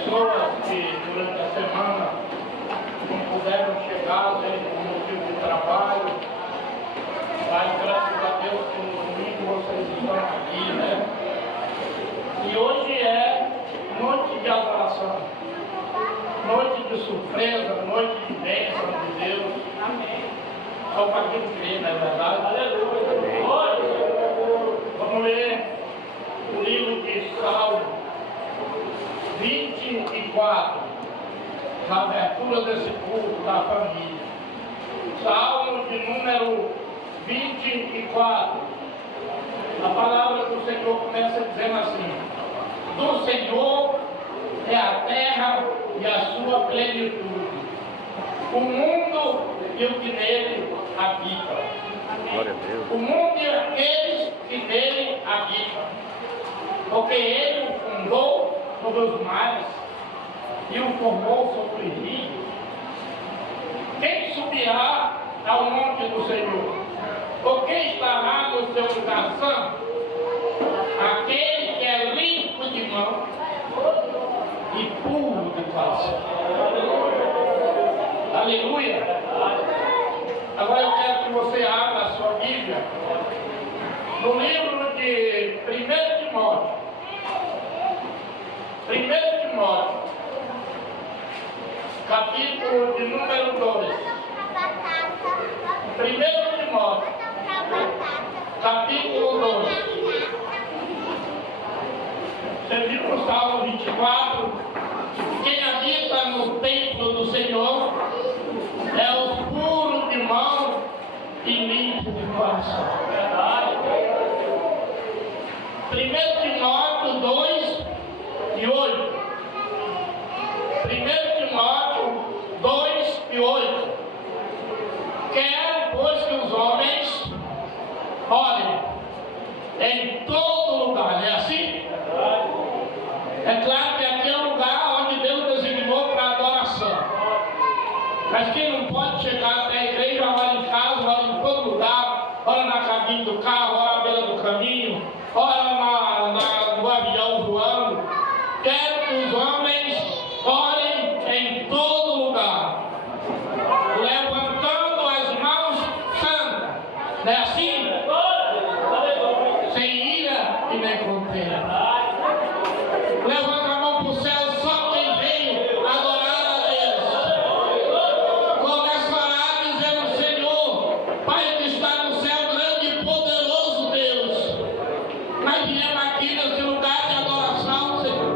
pessoas que durante a semana não puderam chegar, seja por motivo de trabalho, mas graças a Deus que no domingo vocês estão aqui, né? E hoje é noite de adoração, noite de surpresa, noite de bênção de Deus. Amém. Só para quem crê, não é verdade? Aleluia. Hoje, vamos ler o livro de Salmo 24, na abertura desse culto da família. Salmo de número 24. A palavra do Senhor começa dizendo assim: do Senhor é a terra e a sua plenitude, o mundo e o que nele habita. Glória a Deus. O mundo e aqueles que nele habitam, porque ele o fundou sobre os mares e o formou sobre os rios. Quem subirá ao monte do Senhor? Ou quem estará no seu lugar santo? Aquele que é limpo de mão e puro de coração. Aleluia! Agora eu quero que você abra a sua Bíblia no livro de 1 Timóteo. 1 Timóteo, capítulo de número 2. 1 Timóteo, capítulo 2. Você viu no Salmo 24? Quem habita no templo do Senhor é o puro de mão e limpo de coração. Verdade. 1 Timóteo 2 e 8. 1 Timóteo 2 e 8. Quero, pois, que os homens orem em todo lugar. Não é assim? É claro que aqui é um lugar onde Deus designou para adoração. Mas quem não pode chegar até a igreja, ora em casa, ora em todo lugar, ora na cabine do carro, ora à beira do caminho, ora no avião voando. Quero que os homens orem em todo lugar, levantando as mãos santas. Não é assim? Sem ira e nem contenda. Levanta a mão para o céu, só quem veio adorar a Deus. Começa a orar dizendo: Senhor, Pai que está no céu, grande e poderoso Deus, nós viemos aqui nesse lugar de adoração, Senhor.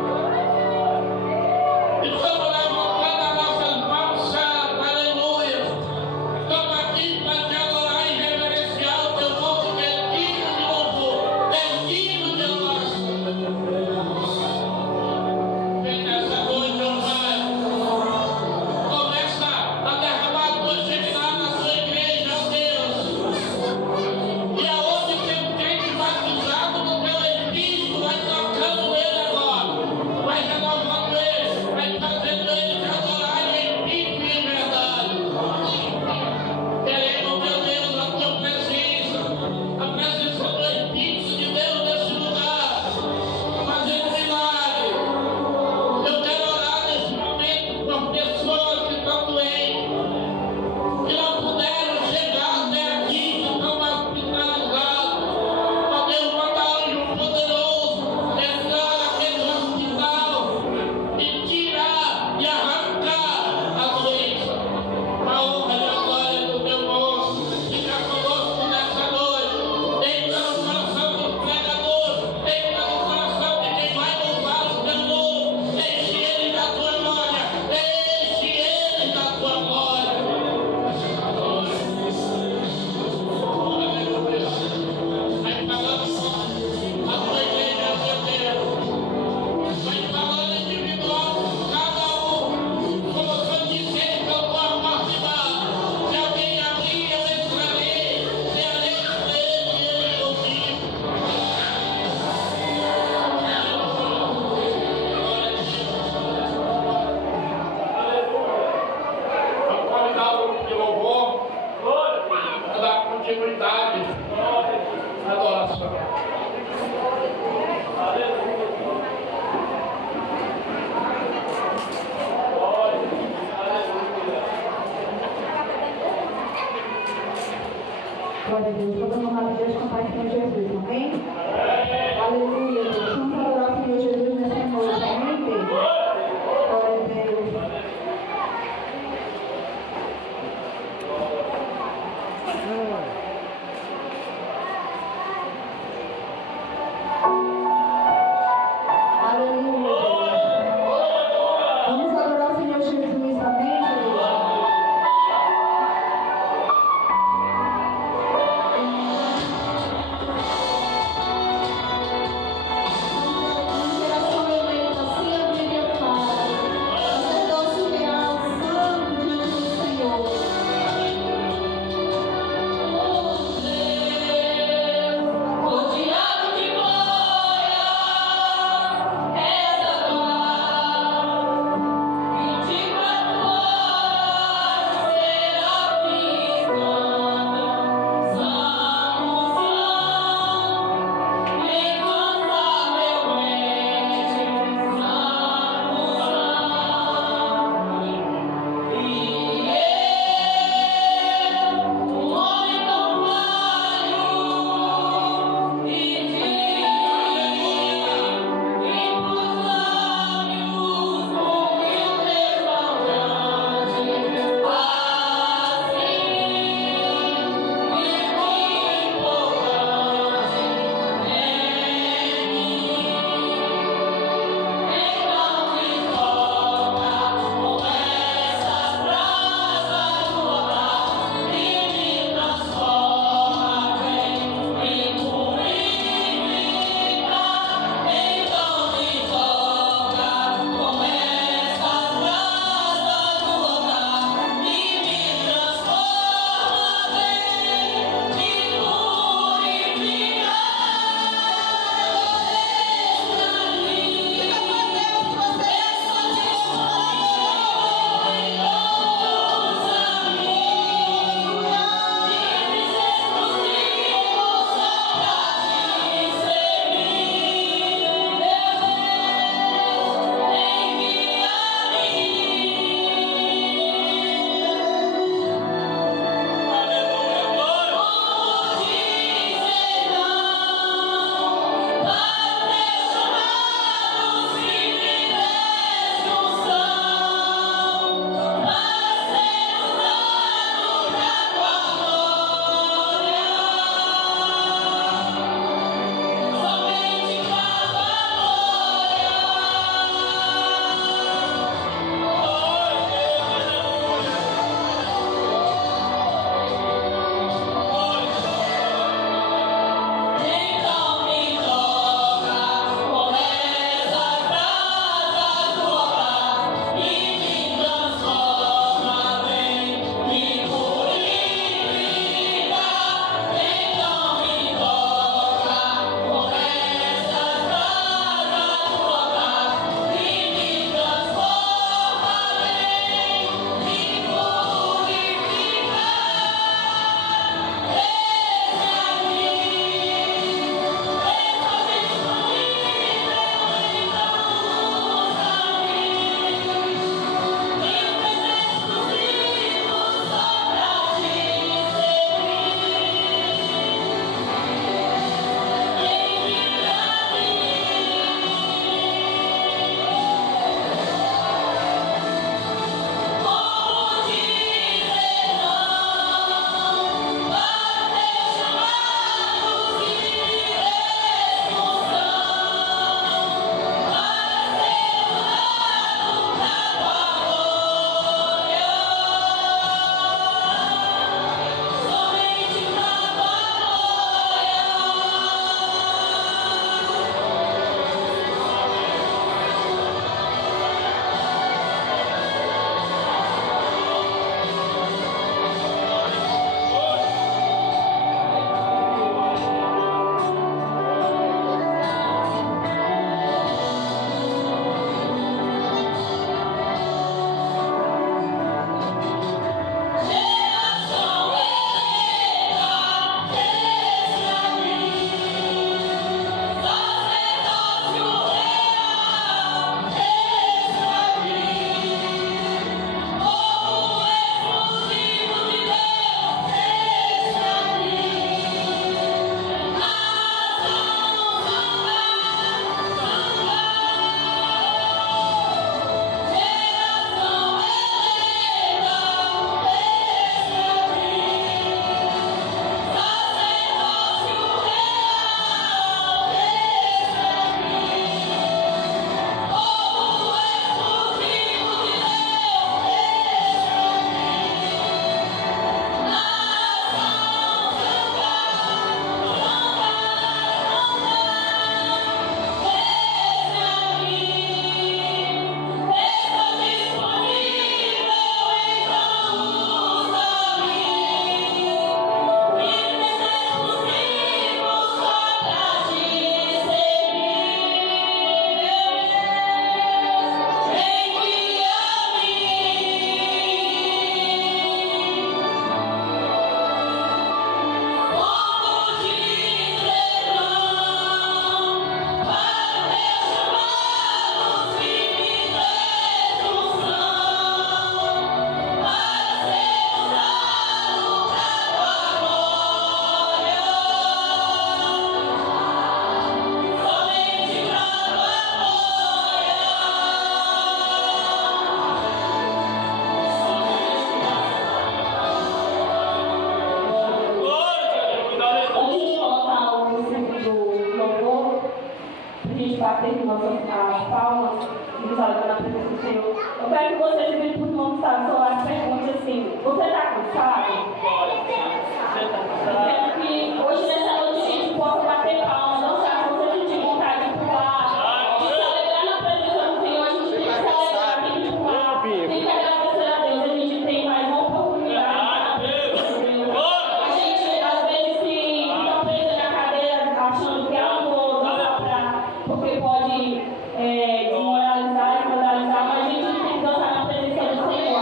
E estamos levantando as nossas mãos santas, aleluia. Estamos aqui para te adorar e reverenciar o teu nome, que é digno de louvor, é digno de adoração. e nos alegra na presença do Senhor. Eu quero que você se vire para o irmão que está do seu lado e pergunte assim: você está cansado? Eu quero que hoje nessa noite a gente possa bater palmas, dançar, se você sentir vontade de pular, de se alegrar na presença do Senhor. A gente tem que se alegrar, tem que pular, tem que agradecer a Deus. A gente tem mais uma oportunidade. A gente às vezes fica preso na cadeira achando que eu não vou dançar porque pode desmoralizar, escandalizar, mas a gente tem que dançar na presença do Senhor.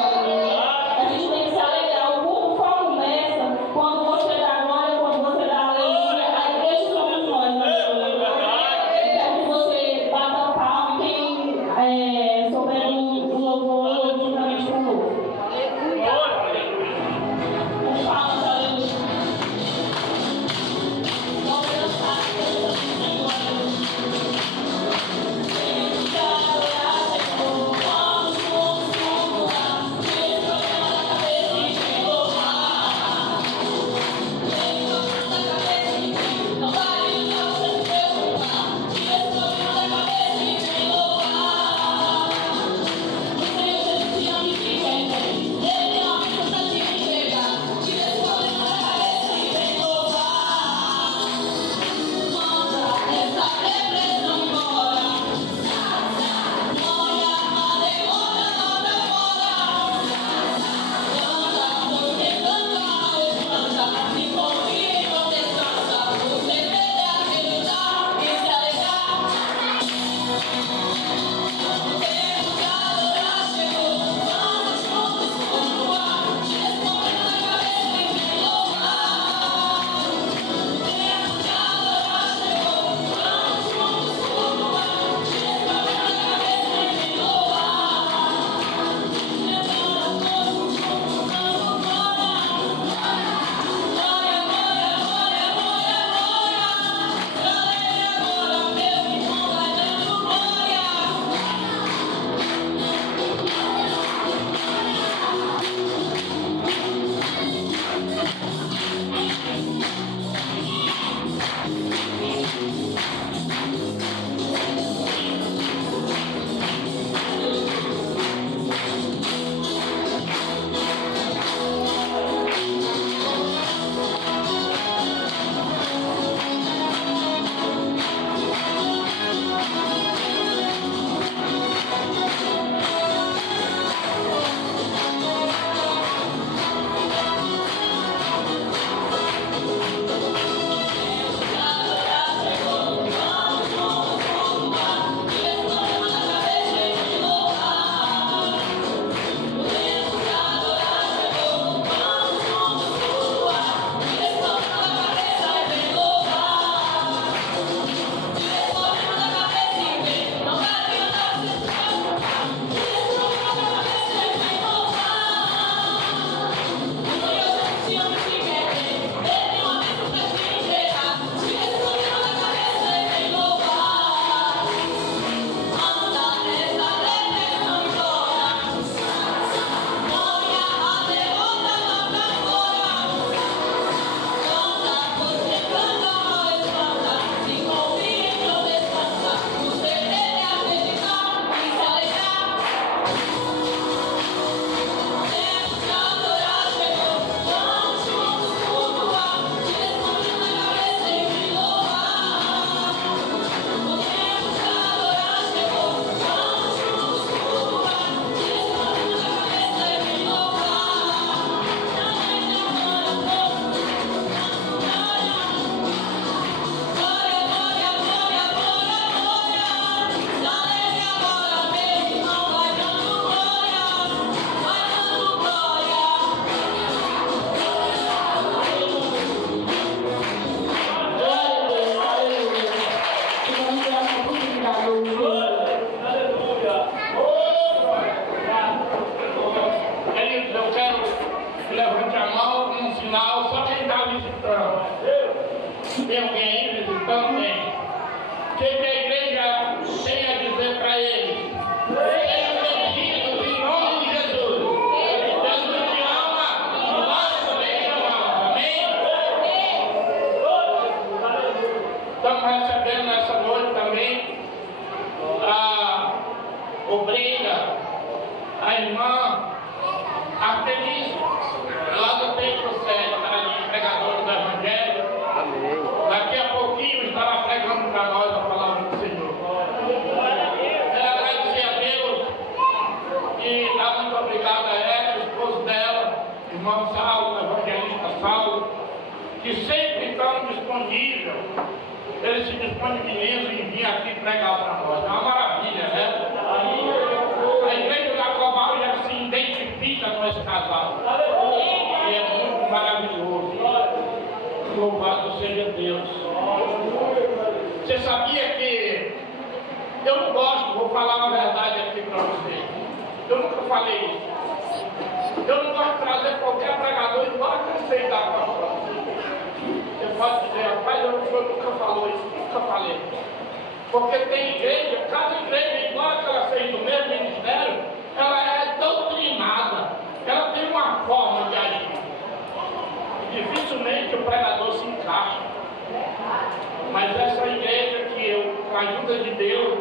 A gente tem que se alegrar. O culto só começa quando você dá glória. obreira, a irmã Artemisia, lá do Templo Sede, ali, pregadora do Evangelho. Amém. Daqui a pouquinho estará pregando para nós a palavra do Senhor. Quero agradecer a Deus e dar muito obrigado a ela, o esposo dela, irmão Saulo, evangelista Saulo, que sempre estão disponíveis. Eles se disponibilizam em vir aqui pregar para nós. É uma maravilha, né? A igreja da Global já se identifica com esse casal. E é muito maravilhoso. Louvado seja Deus. Você sabia que eu não gosto, vou falar a verdade aqui para você. Eu nunca falei isso. Eu não gosto de trazer qualquer pregador igual a você da pastor. Você pode dizer, rapaz, eu nunca falou isso, nunca falei. Porque tem igreja, cada igreja, igual que ela seja do mesmo ministério, ela é doutrinada, ela tem uma forma de agir. Dificilmente o pregador se encaixa. Mas essa igreja que eu, com a ajuda de Deus,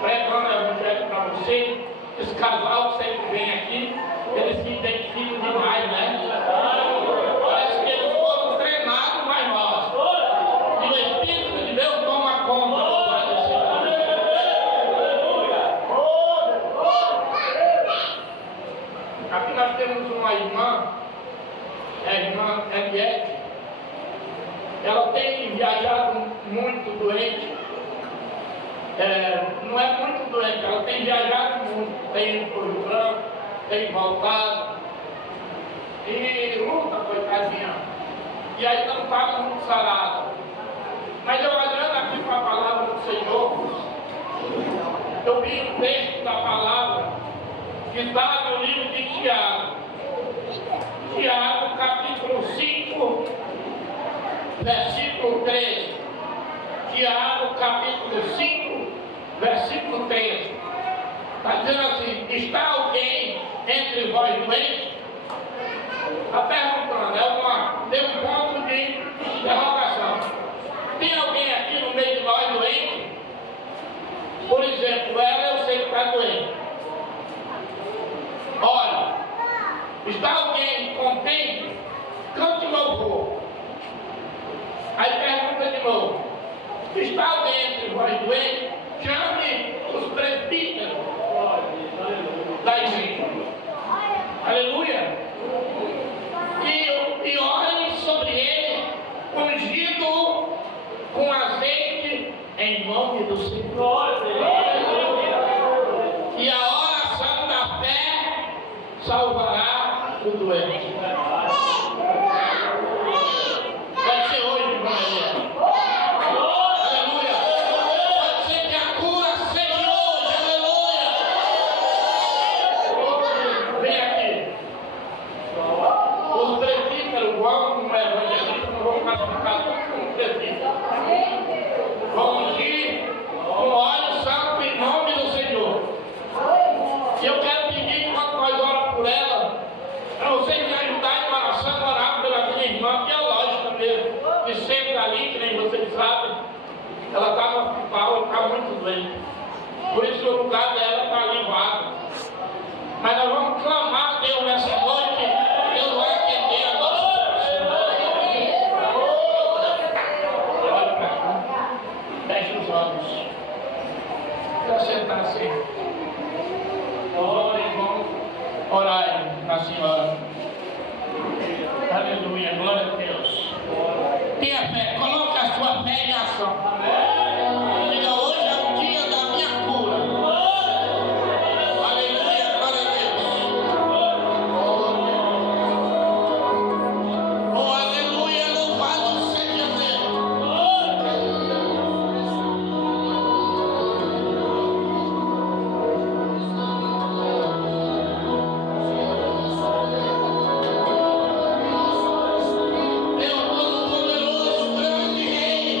pregando o evangelho para você, esse casal que sempre vem aqui, eles se identificam demais, né? Parece que eles foram treinados mais nós. E o Espírito de Deus toma conta. Aqui nós temos uma irmã, a irmã Eliette. Ela tem viajado muito doente. Não é muito doente, ela tem viajado muito. Tem ido para o Rio Branco, tem voltado. E luta, coitadinha. E ainda não está muito sarada. Mas eu olhando aqui para a palavra do Senhor, eu vi um texto da palavra que está no livro de Tiago. Tiago, capítulo 5, versículo 13. Tiago, capítulo 5, versículo 13. Está dizendo assim: está alguém entre vós doente? Está perguntando, tem um ponto de interrogação. Tem alguém aqui no meio de nós doente? Por exemplo, ela, eu sei que está doente. Olha, está alguém contente? Cante louvor. Aí pergunta de novo: está alguém entre vós doente? Chame os presbíteros da igreja. Aleluia. E ore sobre ele, ungido com azeite em nome do Senhor. E a oração da fé salvará o doente. Pode ser hoje, irmã Maria. Aleluia. Pode ser que a cura seja hoje. Aleluia. Vem aqui. Os presbíteros vão, como evangelista, não vão classificar tudo como presbítero. Vão ungir com óleo santo em nome do Senhor. E eu quero pedir, enquanto nós oramos por ela, para vocês me ajudarem em oração, orar pela minha irmã, biológica mesmo, que sempre ali, que nem vocês sabem, ela está no hospital, ela está muito doente. Por isso o lugar dela está ali vago. Mas nós vamos clamar a Deus nessa noite, Deus vai atender a nossa oração. Olha para cá, feche os olhos. Para sentar assim. Vamos orar na senhora. Aleluia, glória a Deus. Tenha fé, coloque a sua fé em ação. Diga: hoje é o dia da minha cura. Aleluia, glória a Deus. Oh, aleluia, louvado seja Deus. Deus Todo-Poderoso, grande Rei.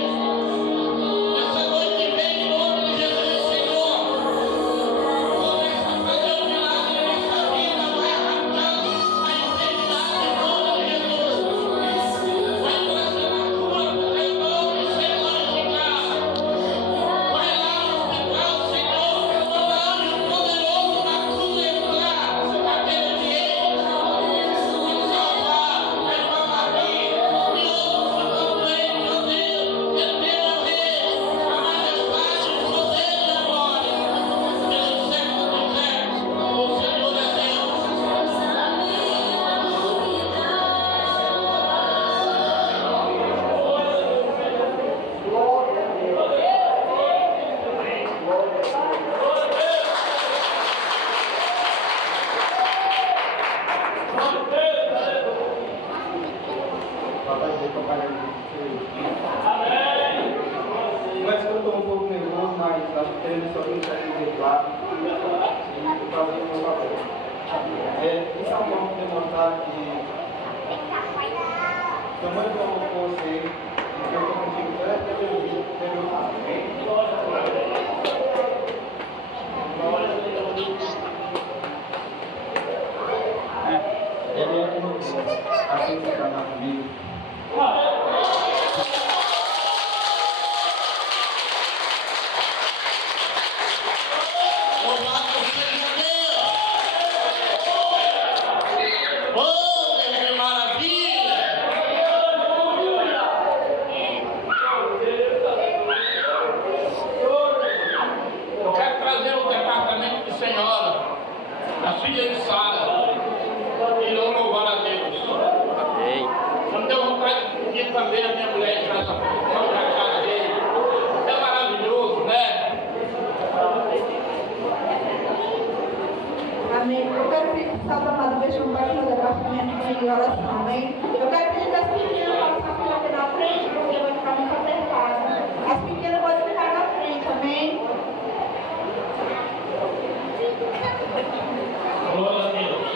fazer o meu papel. Isso é um modo de demonstrar que estou muito bom com você, e que eu estou contigo pelo ele é como assim que está na comigo. Louvado seja Deus! Oh, que maravilha! Eu quero trazer o departamento de senhora, a filha de Sara, e louvar a Deus. Não deu vontade de pedir também a minha mulher de casamento, a cara dele. É maravilhoso, né? Amém. Eu quero pedir que o Salve Amado veja um baixo no departamento de oração. Amém. Eu quero pedir que as pequenas passem aqui na frente, porque vai ficar muito apertado. As pequenas podem ficar na frente. Amém. Glória a Deus.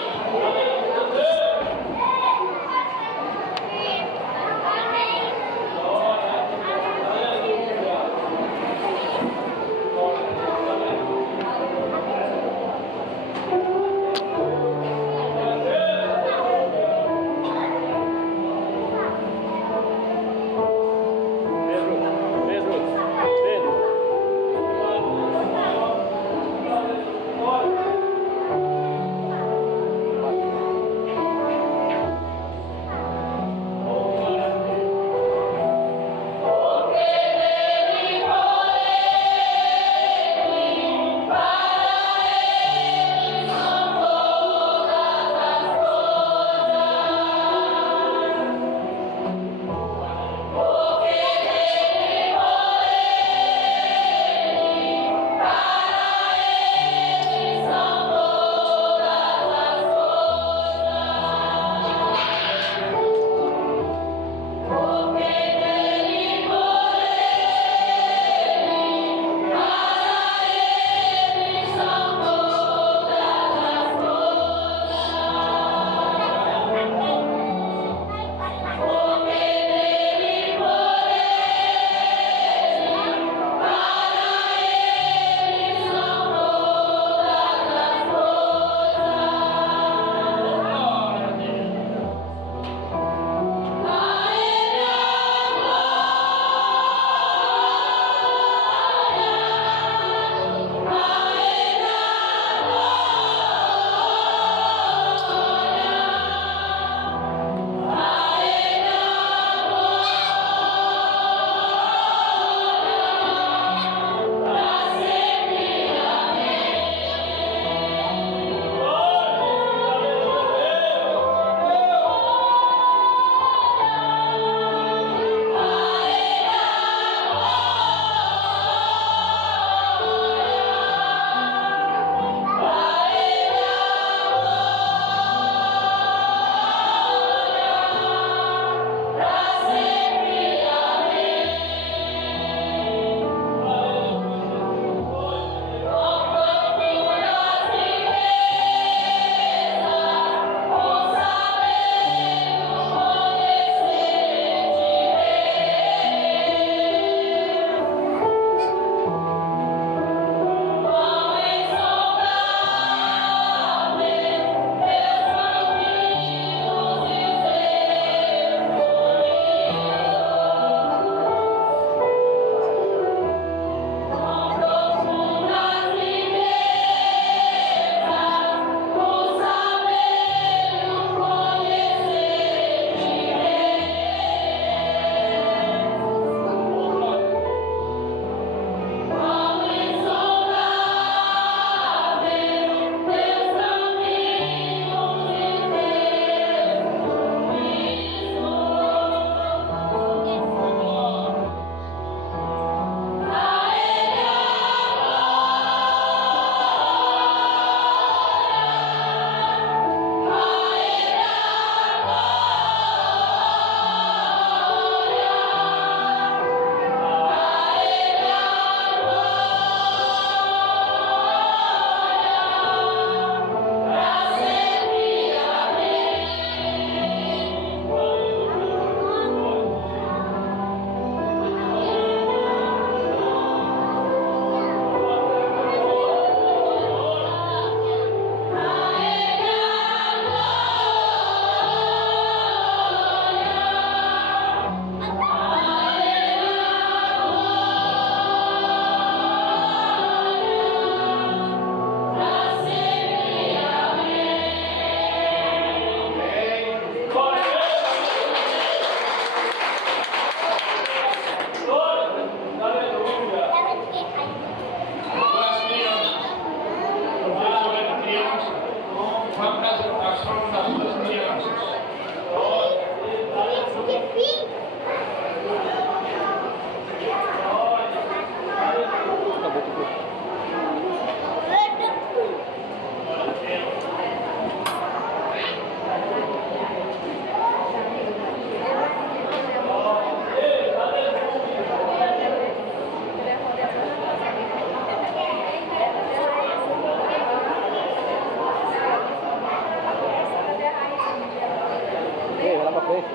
Lá pra frente.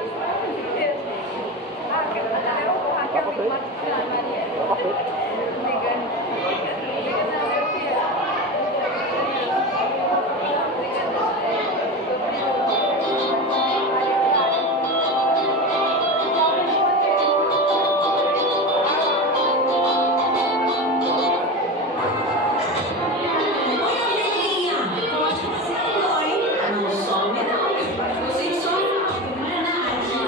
Lá pra frente. Lá pra frente. Não some não, vocês são, não é nada.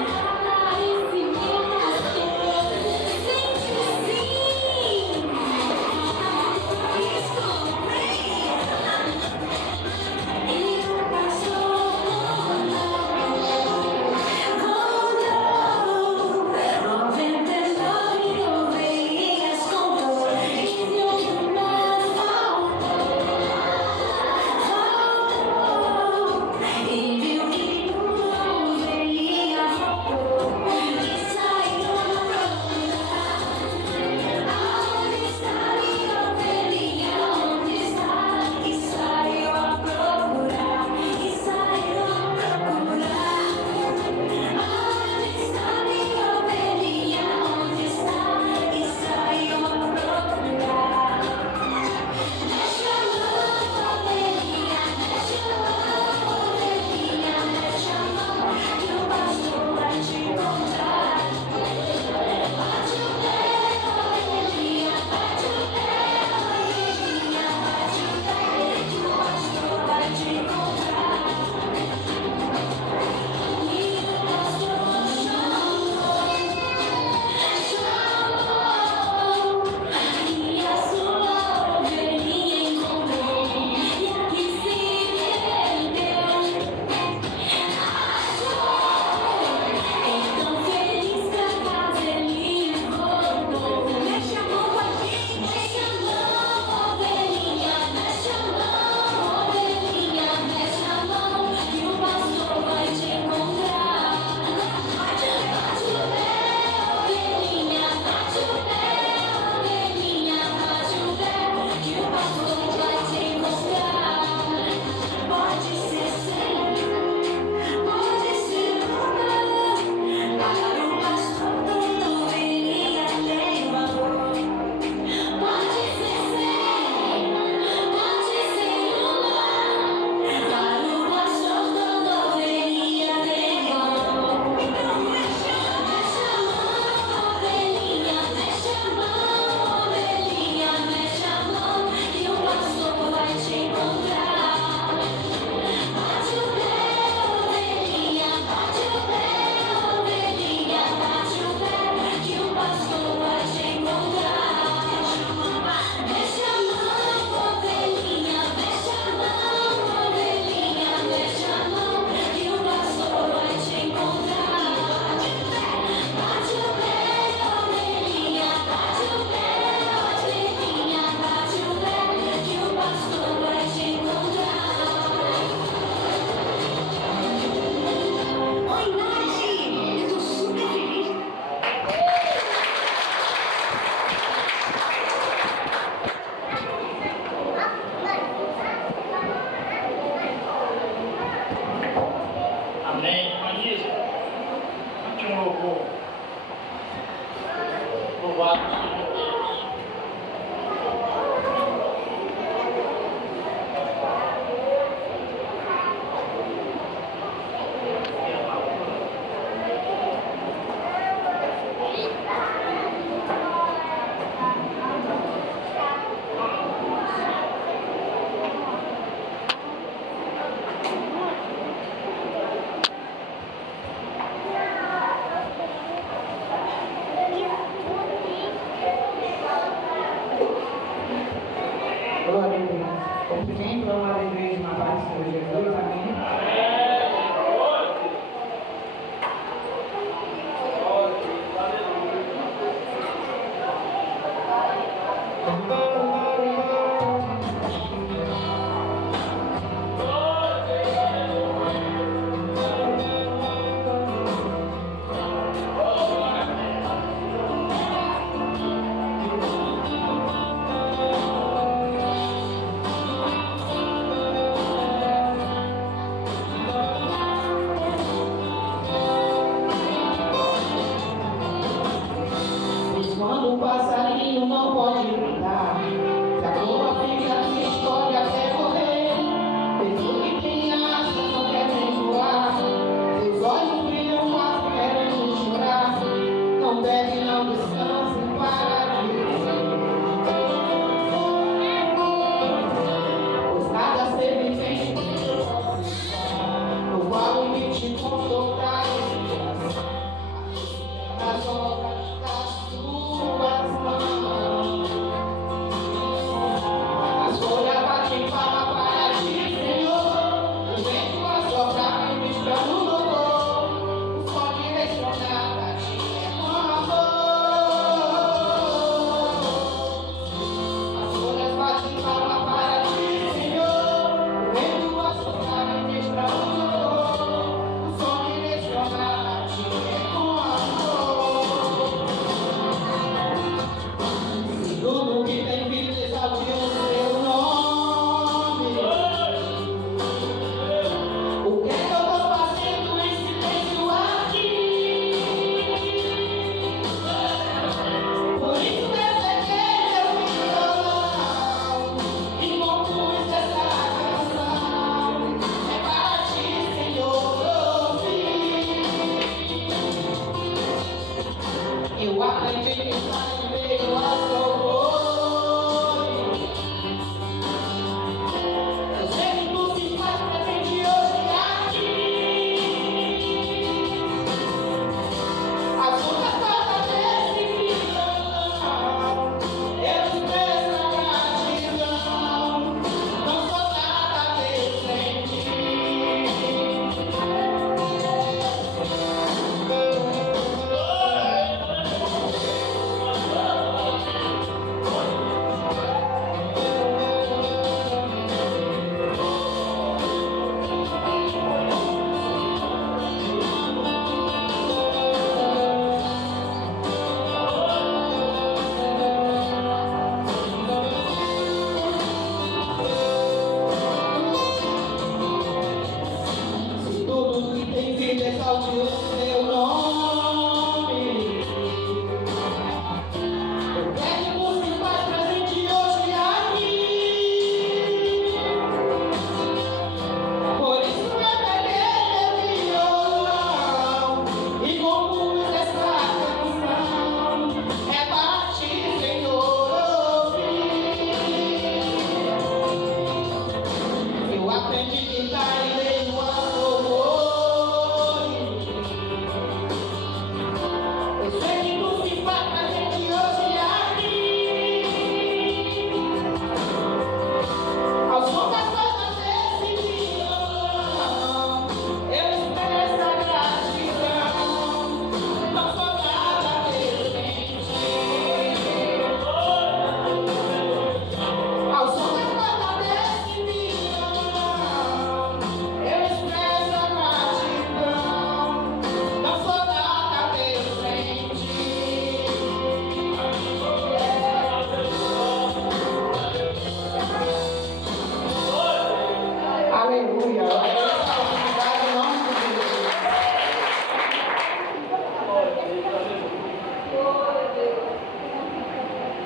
Aleluia. Essa oportunidade em nome de Jesus.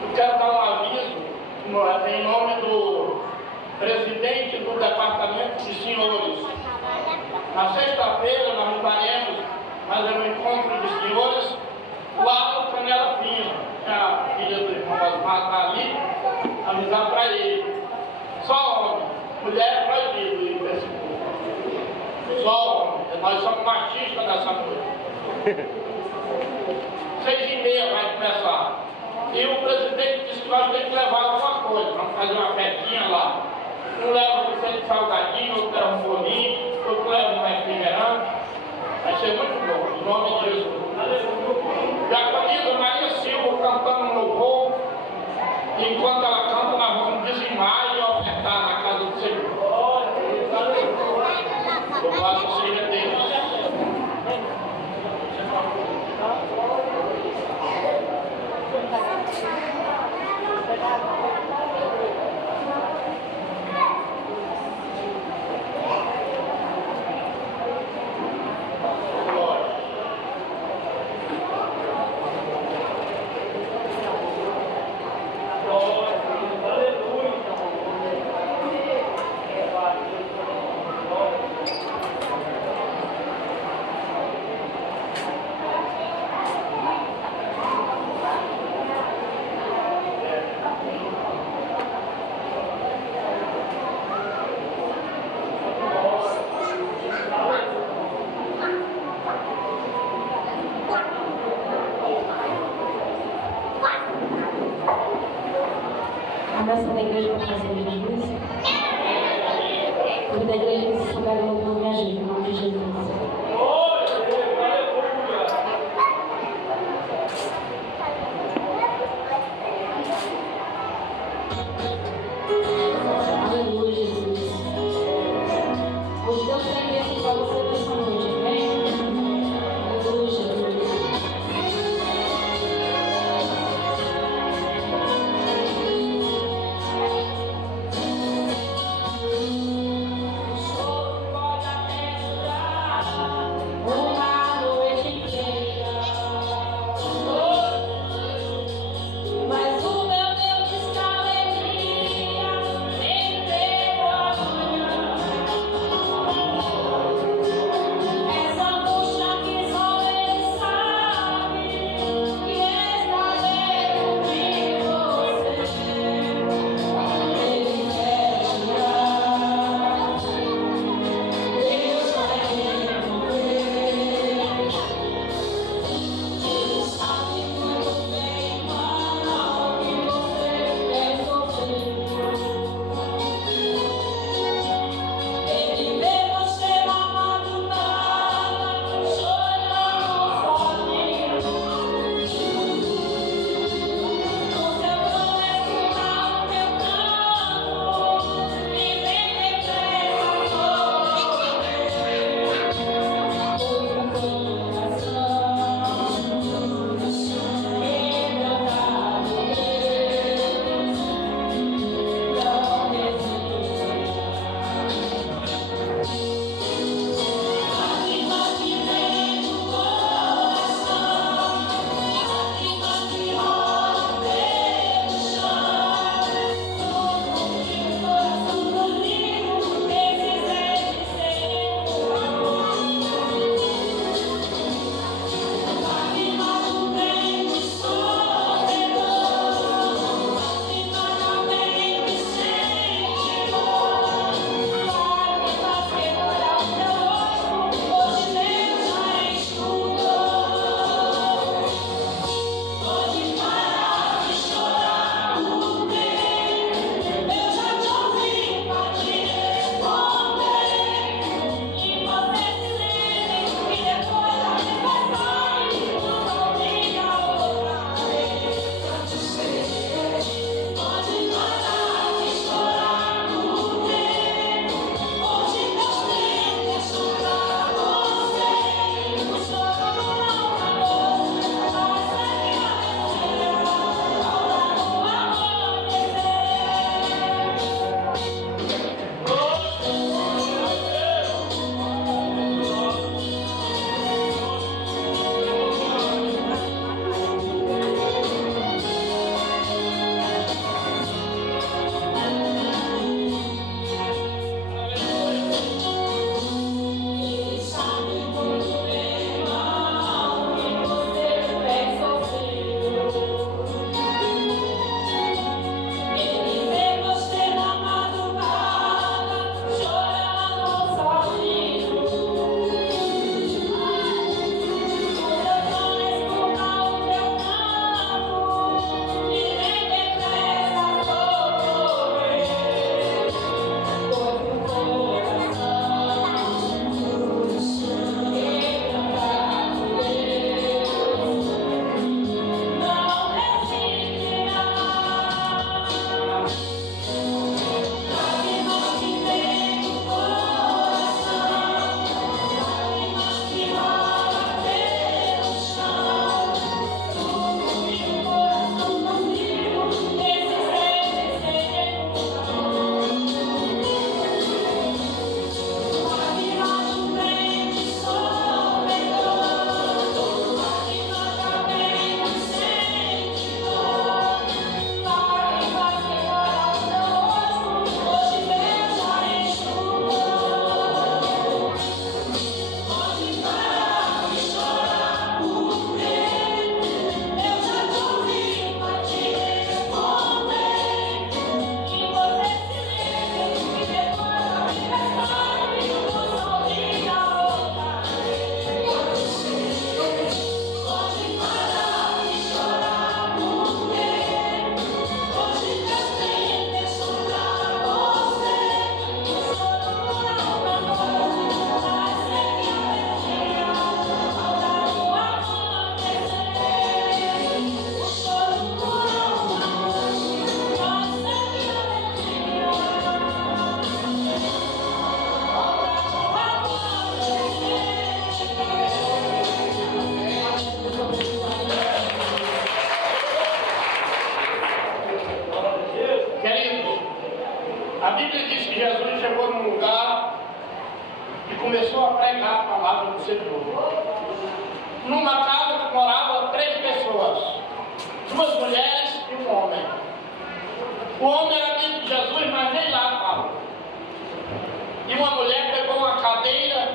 Eu quero dar um aviso em nome do presidente do Departamento de Senhores. Na sexta-feira nós estaremos fazendo um encontro de senhores lá no Canela Fina. A filha do irmão Osmar está ali, avisar para ele. Só homem, mulher é proibido ir para esse culto. Só homem, nós somos machistas nessa noite. 6h30 vai começar. E o presidente disse que nós temos que levar alguma coisa. Vamos fazer uma festinha lá. Um leva um de salgadinho, outro leva um bolinho, outro leva um refrigerante. Vai ser muito bom, em nome de Jesus. Diaconisa Maria Silva cantando no louvor. E enquanto ela canta, nós vamos dizimar e ofertar na casa do Senhor. Louvado seja Deus. Abraço da igreja para fazer Jesus. Cuide da igreja que esse lugar não me ajude, em nome de Jesus. Aleluia, Jesus. Hoje Deus tem bênção para você nessa noite, amém? Aleluia, Jesus. Só começou a pregar a palavra do Senhor. Numa casa que moravam 3 pessoas, 2 mulheres e um homem. O homem era amigo de Jesus, mas nem lá estava. E uma mulher pegou uma cadeira,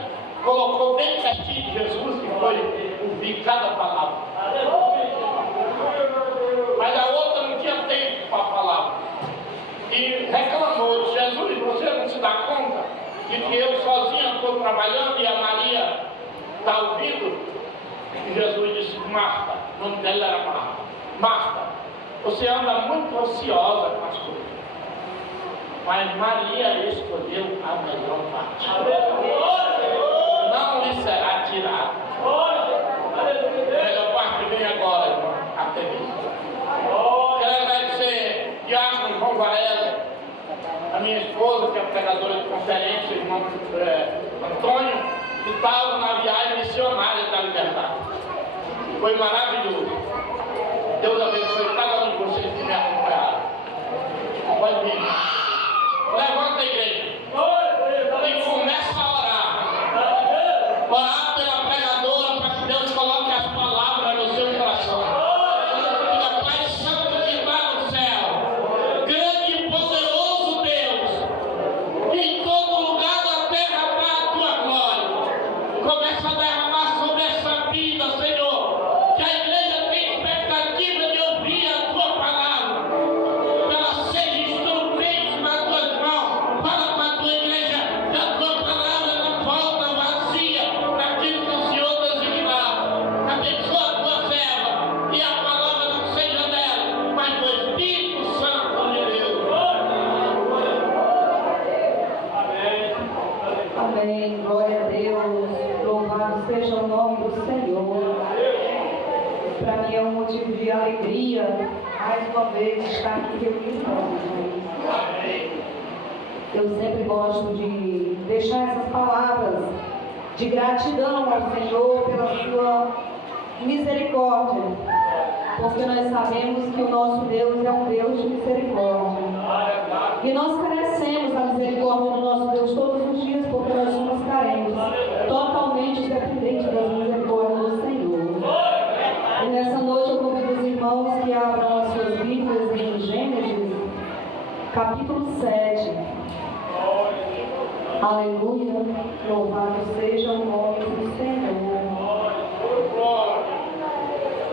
colocou bem pertinho de Jesus e foi ouvir cada palavra. Mas a outra não tinha tempo para falar. E reclamou: Jesus, você não se dá conta de que eu sozinha estou trabalhando e a Maria está ouvindo? E Jesus disse: Marta, o nome dela era Marta. Marta, você anda muito ansiosa com as coisas, mas Maria escolheu a melhor parte. Não lhe será tirada. A melhor parte vem agora, irmão, até mesmo. Ela vai ser Diácono João Varela, a minha esposa, que é pregadora de conferência, o irmão Antônio, que estava na viagem missionária da liberdade. Foi maravilhoso. Deus abençoe cada um de vocês que me acompanharam. Pode vir. Levanta a igreja. E começa a orar. Orar pela pregadora para que Deus coloque as palavras no seu coração. Diga: Pai Santo que está no céu, grande e poderoso Deus, que em todo lugar da terra está a tua glória. Começa a derramar sobre essa vida, Senhor, que a igreja tem expectativa de ouvir a tua palavra, que ela seja instrumento nas tuas mãos. Fala para a tua igreja que a tua palavra não volta vazia para aquilo que o Senhor designava. Abençoa a tua serva e a palavra não seja dela, mas do Espírito Santo de Deus. Amém. Glória a Deus. Louvado seja o nome do Senhor. Para mim é um motivo de alegria, mais uma vez, estar aqui reunido com vocês. Eu sempre gosto de deixar essas palavras de gratidão ao Senhor pela sua misericórdia, porque nós sabemos que o nosso Deus é um Deus de misericórdia. E nós carecemos da misericórdia do nosso Deus todos os dias, porque nós somos carentes, totalmente dependentes das misericórdias do Senhor. E nessa noite eu convido os irmãos que abram as suas Bíblias em Gênesis, capítulo 7. Aleluia, louvado seja o nome do Senhor.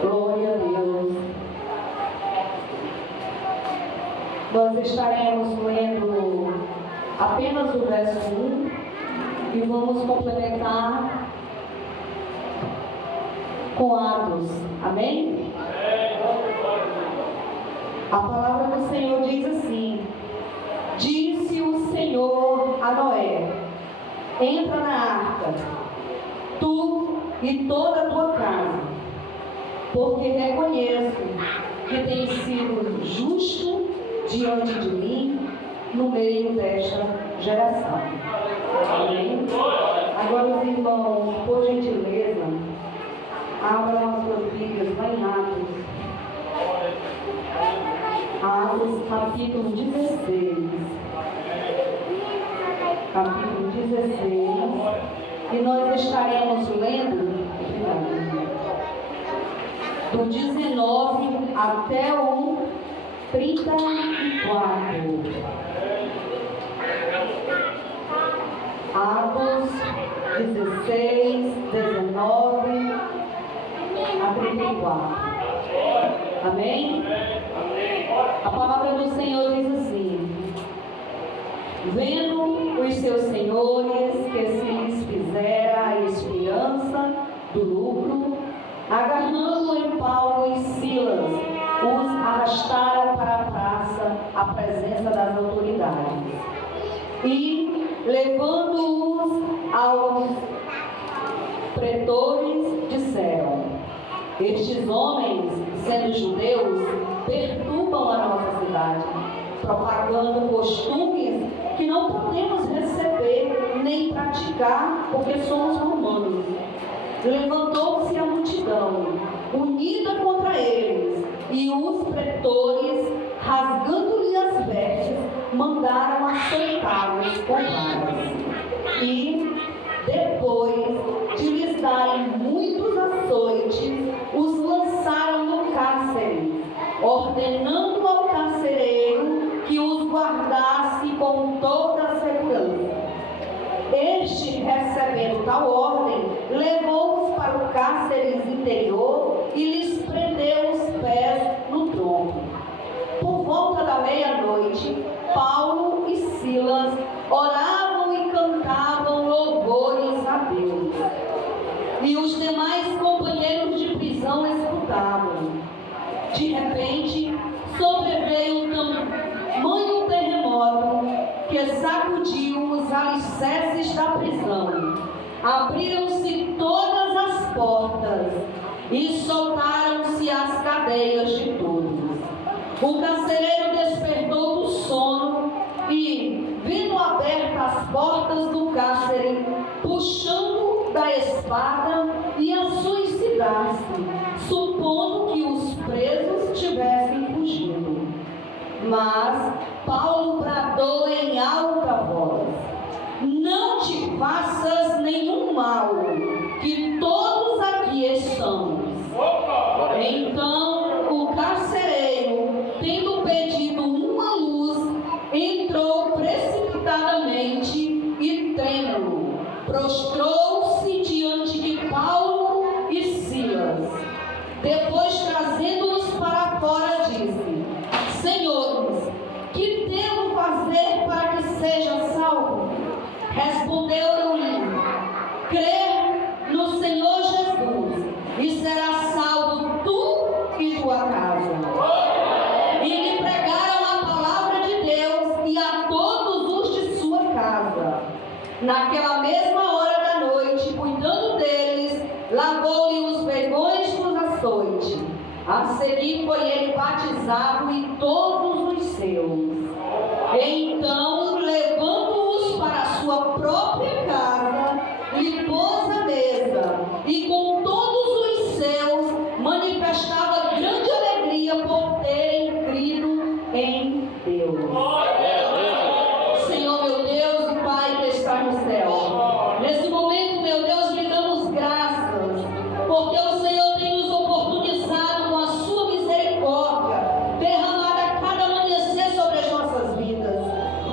Glória a Deus. Nós estaremos lendo apenas o verso 1 e vamos complementar com Atos. Amém? A palavra do Senhor diz assim: Disse o Senhor a Noé: Entra na arca, tu e toda a tua casa, porque reconheço que tens sido justo diante de mim no meio desta geração. Amém? Agora os irmãos, por gentileza, abram as suas Bíblias lá em Atos. Atos, capítulo 16. Capítulo 16. E nós estaremos lendo do 19 até o 34. Atos 16, 19 a 34. Amém? A palavra do Senhor diz assim: Vendo os seus senhores que se lhes fizera a esperança do lucro, agarrando em Paulo e Silas, os arrastaram para a praça, à presença das autoridades. E, levando-os aos pretores, disseram: Estes homens, sendo judeus, perturbam a nossa cidade, propagando costumes que não podemos receber nem praticar, porque somos romanos. Levantou-se a multidão, unida contra eles, e os pretores, rasgando-lhe as vestes, mandaram açoitá-los com varas. E, tal ordem, levou-os para o cárcere interior e lhes prendeu os pés no tronco. Por volta da meia-noite, Paulo e Silas oravam e cantavam louvores a Deus. E os demais companheiros de prisão escutavam. De repente, sobreveio um tamanho terremoto que sacudiu os alicerces da prisão. Abriram-se todas as portas e soltaram-se as cadeias de todos. O carcereiro despertou do sono e, vendo abertas as portas do cárcere, puxando da espada, ia suicidar-se, supondo que os presos tivessem fugido. Mas Paulo bradou em alta voz: não te faças nenhum mal, que todos aqui estamos. Então o carcereiro, tendo pedido uma luz, entrou precipitadamente e, trêmulo, prostrou-se diante de Paulo e Silas. Depois, trazendo-os para fora, disse: Senhores, que devo fazer para que seja salvo? Responderam-lhe: crer no Senhor Jesus, e serás salvo tu e tua casa. E lhe pregaram a palavra de Deus e a todos os de sua casa. Naquela mesma hora da noite, cuidando deles, lavou-lhe os vergões dos açoites. A seguir foi ele batizado e todos os seus. Então, levando-os para a sua própria casa, lhe pôs a mesa, e com todos os seus manifestava grande alegria por terem crido em Deus. Senhor, meu Deus e Pai que está no céu, nesse momento, meu Deus, lhe damos graças, porque o Senhor tem nos oportunizado com a sua misericórdia, derramada a cada amanhecer sobre as nossas vidas.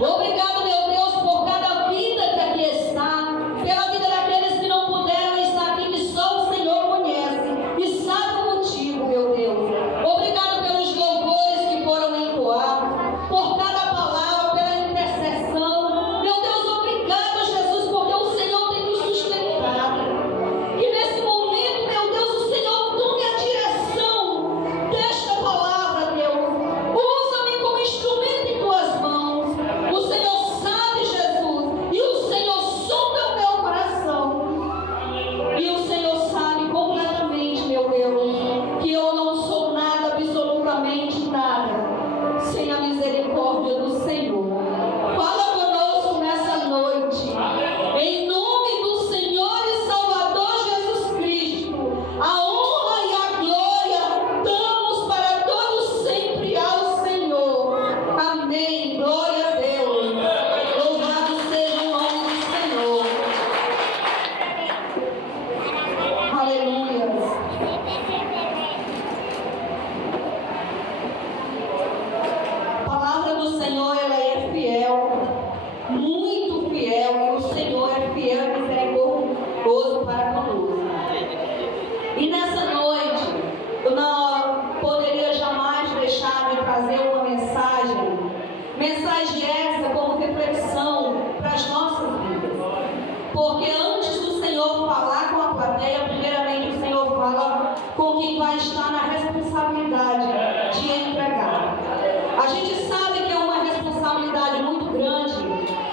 Obrigado, meu Deus, por cada vida que aqui está, pela vida daqueles que não puderam estar aqui, que só o Senhor conhece e sabe o motivo, meu Deus. Obrigado pelos louvores que foram entoados, por cada palavra, pela intercessão. Meu Deus, obrigado, Jesus, porque o Senhor tem nos sustentado. Que nesse momento, meu Deus, o Senhor tome a direção desta palavra, Deus. Usa-me como instrumento em tuas mãos. O Senhor sabe, Jesus, e o Senhor sonda o meu coração. E o Senhor sabe completamente, meu Deus, que eu não sou nada, absolutamente nada, sem a misericórdia do Senhor. Fala conosco nessa noite, em nome do Senhor e Salvador Jesus Cristo. A honra e a glória damos para todos sempre ao Senhor. Amém. Glória a Deus. Louvado seja o nome do Senhor. Aleluia. A palavra do Senhor, ela é fiel, muito fiel, e o Senhor é fiel e misericordioso para conosco. E nessa noite, eu não poderia jamais deixar de trazer uma mensagem essa como reflexão para as nossas vidas. Porque antes do Senhor falar com a plateia, primeiramente o Senhor fala com quem vai estar na responsabilidade de entregar. A gente sabe que é uma responsabilidade muito grande,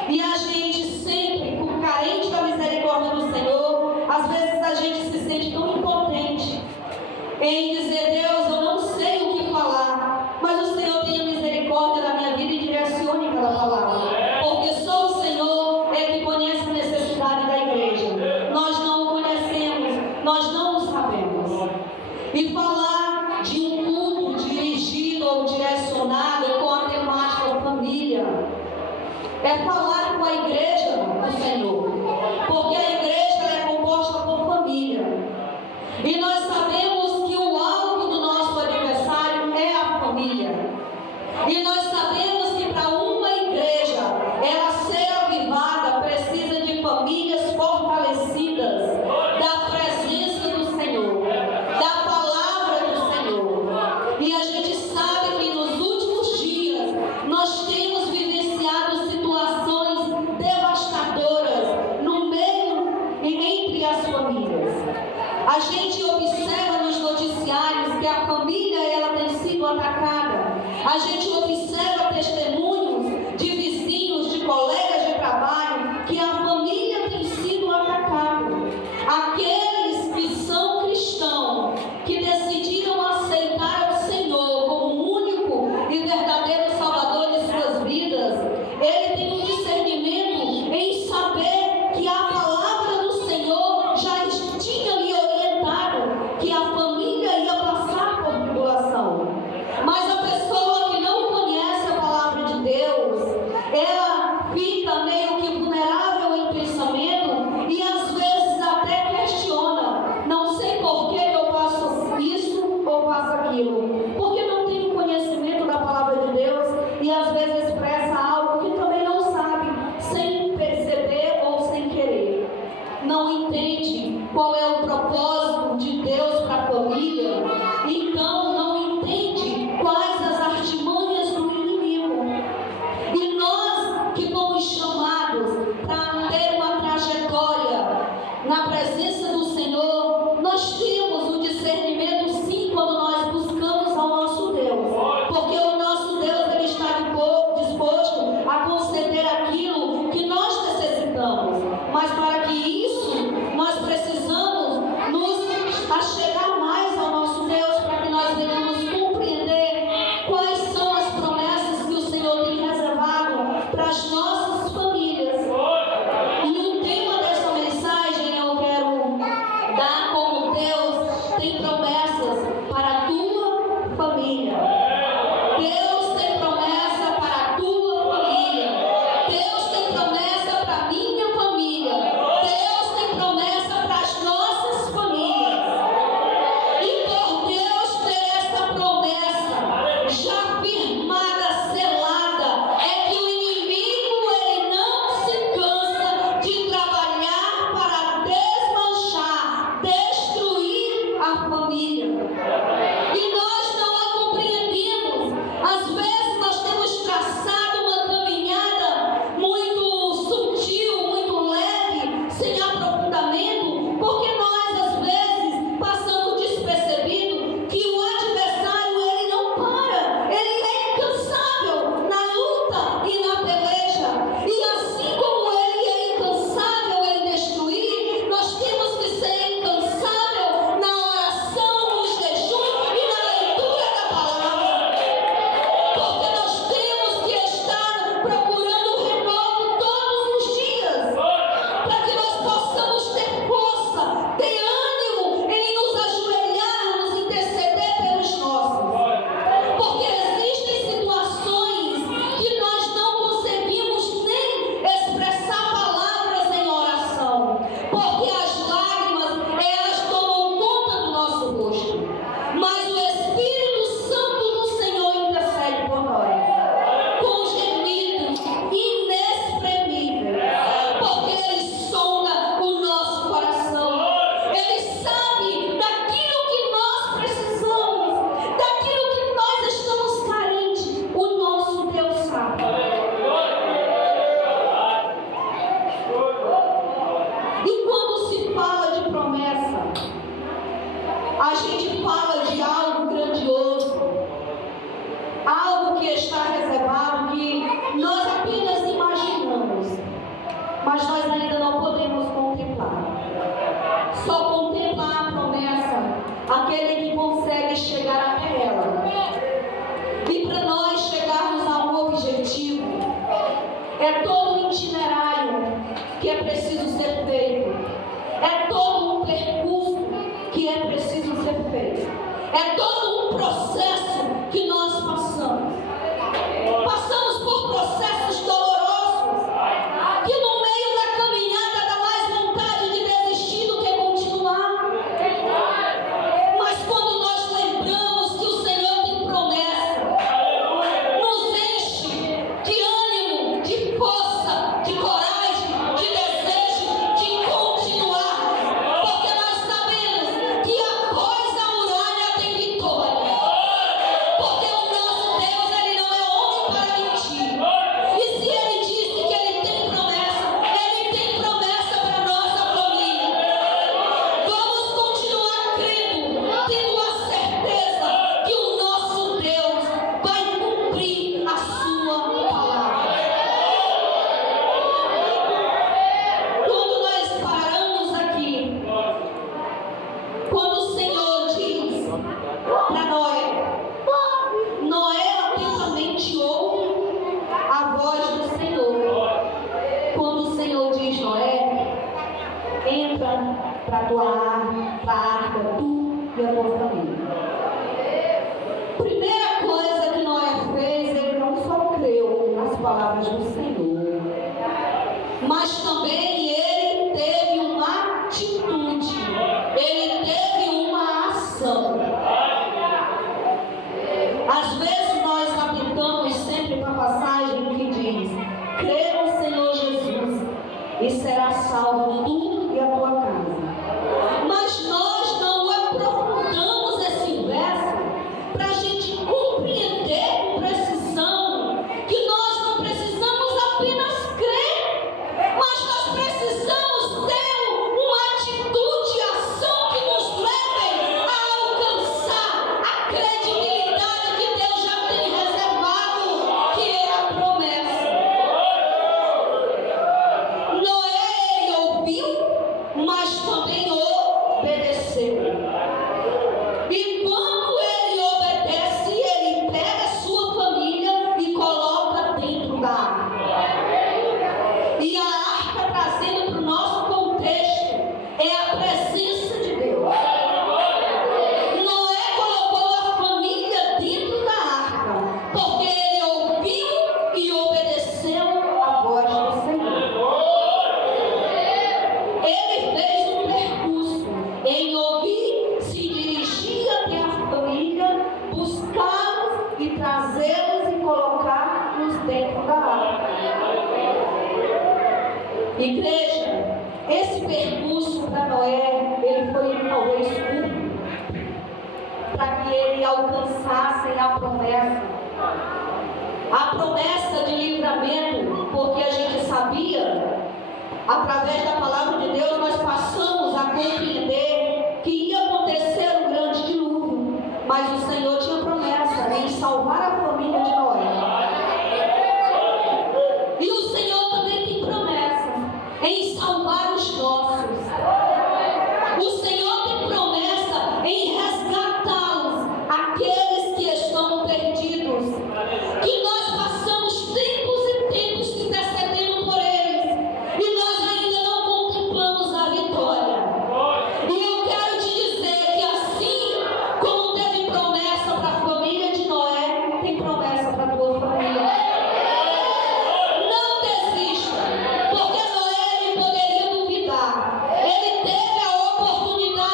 e a gente sempre, por carente da misericórdia do Senhor, às vezes a gente se sente tão impotente em dizer: Deus, eu não sei o que falar, mas o Senhor tenha misericórdia da minha vida e direcione aquela palavra, porque só o Senhor é que conhece a necessidade da igreja. Nós não o conhecemos, nós não o sabemos. E falar de um culto dirigido ou direcionado com a temática família é falar com a igreja do Senhor, porque a igreja é composta por família. E nós sabemos que o alvo do nosso aniversário é a família. E nós sabemos que para uma igreja ela ser avivada precisa de famílias fortalecidas nós ainda não podemos contemplar. Só contemplar a promessa aquele que consegue chegar até ela. E para nós chegarmos a um objetivo, é todo um itinerário que é preciso ser feito. É todo um percurso que é preciso ser feito. É todo um processo que nós passamos. Passamos por processos dolorosos, que no meio da caminhada dá mais vontade de desistir do que continuar. Mas quando nós lembramos que o Senhor tem promessa, nos enche de ânimo, de força, de coragem, de desejo, de continuar. Porque nós sabemos que após a muralha tem vitória. Porque o nosso Deus, Ele não é homem para mentir. E se Ele disse que Ele tem promessa para a nossa família. Vamos continuar crendo, tendo a certeza que o nosso Deus vai cumprir a sua palavra. Quando nós paramos aqui, quando o Senhor diz para Noé atentamente ouve a voz do Senhor. Quando o Senhor diz, Noé, entra para a tua arca, tu e a tua família. Primeira coisa que Noé fez, ele não só creu nas palavras do Senhor, mas também ele teve uma atitude, ele teve uma ação. Às vezes nós aplicamos sempre para a passagem que diz: crê no Senhor Jesus e será salvo tu e a tua casa. Mas nós não aprofundamos esse verso para a gente compreender com precisão que nós não precisamos apenas crer, mas nós precisamos ter uma atitude e ação que nos leve a alcançar a credibilidade que Deus já tem reservado, que é a promessa. Noé, ele ouviu, mas também obedeceu. E quando ele obedece, ele pega a sua família e coloca dentro da arca. E a arca, trazendo para o nosso contexto, é a presença de Deus. Noé colocou a família dentro da arca, porque ele ouviu e obedeceu a voz do Senhor. Ele fez um percurso em ouvir, se dirigir até a família, buscá-los e trazê-los e colocá-los dentro da arca. Igreja, esse percurso para Noé, ele foi talvez curto, para que ele alcançasse a promessa de livramento, porque a gente sabia, através da palavra de Deus, nós passamos a compreender que ia acontecer um grande dilúvio, mas o Senhor tinha promessa em salvar a família de Noé. E o Senhor também tem promessa em salvar os nossos. O Senhor tem promessa em resgatá-los, aqueles que estão perdidos, que nós passamos tempos e tempos intercedendo por eles, e nós ainda não contemplamos a vitória. E eu quero te dizer que assim como teve promessa para a família de Noé, tem promessa para a tua família. Não desista, porque Noé ele poderia duvidar. Ele teve a oportunidade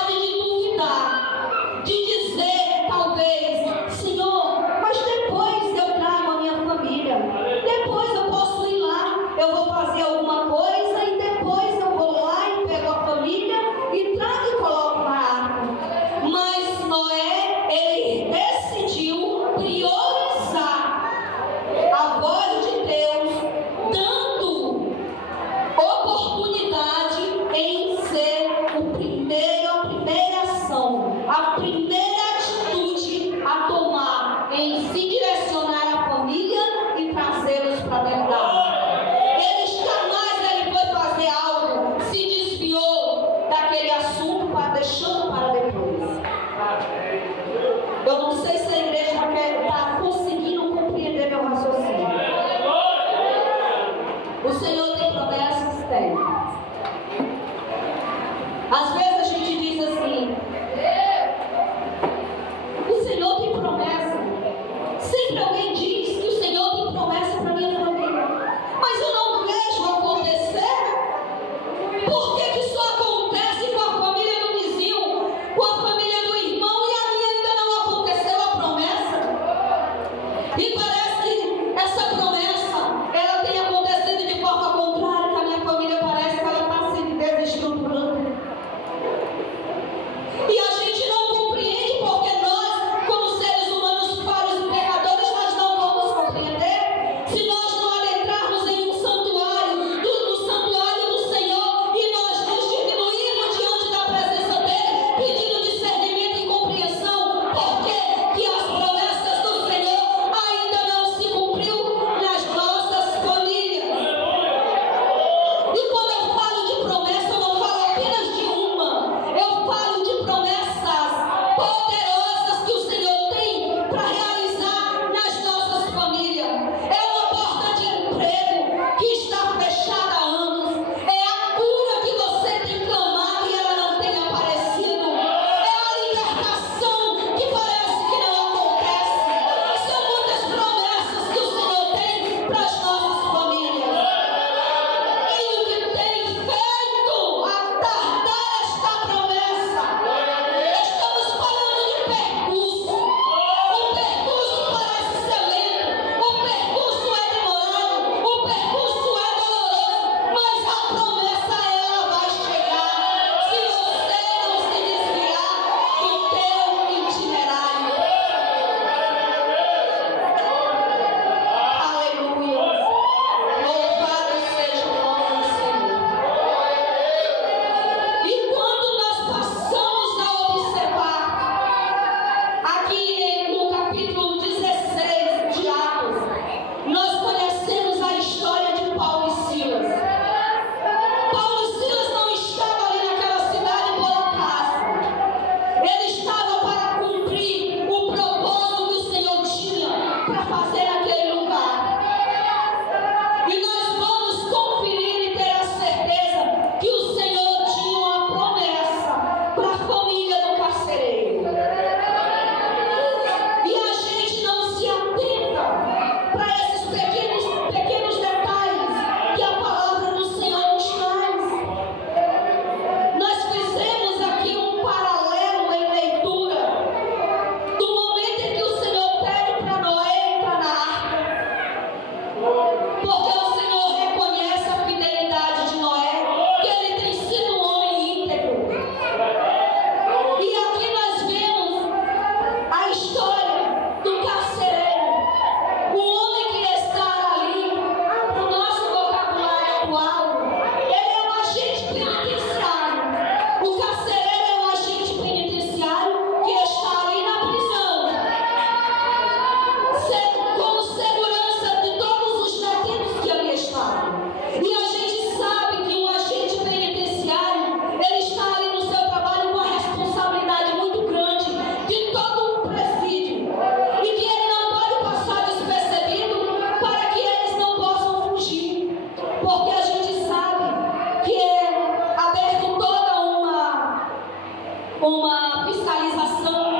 uma fiscalização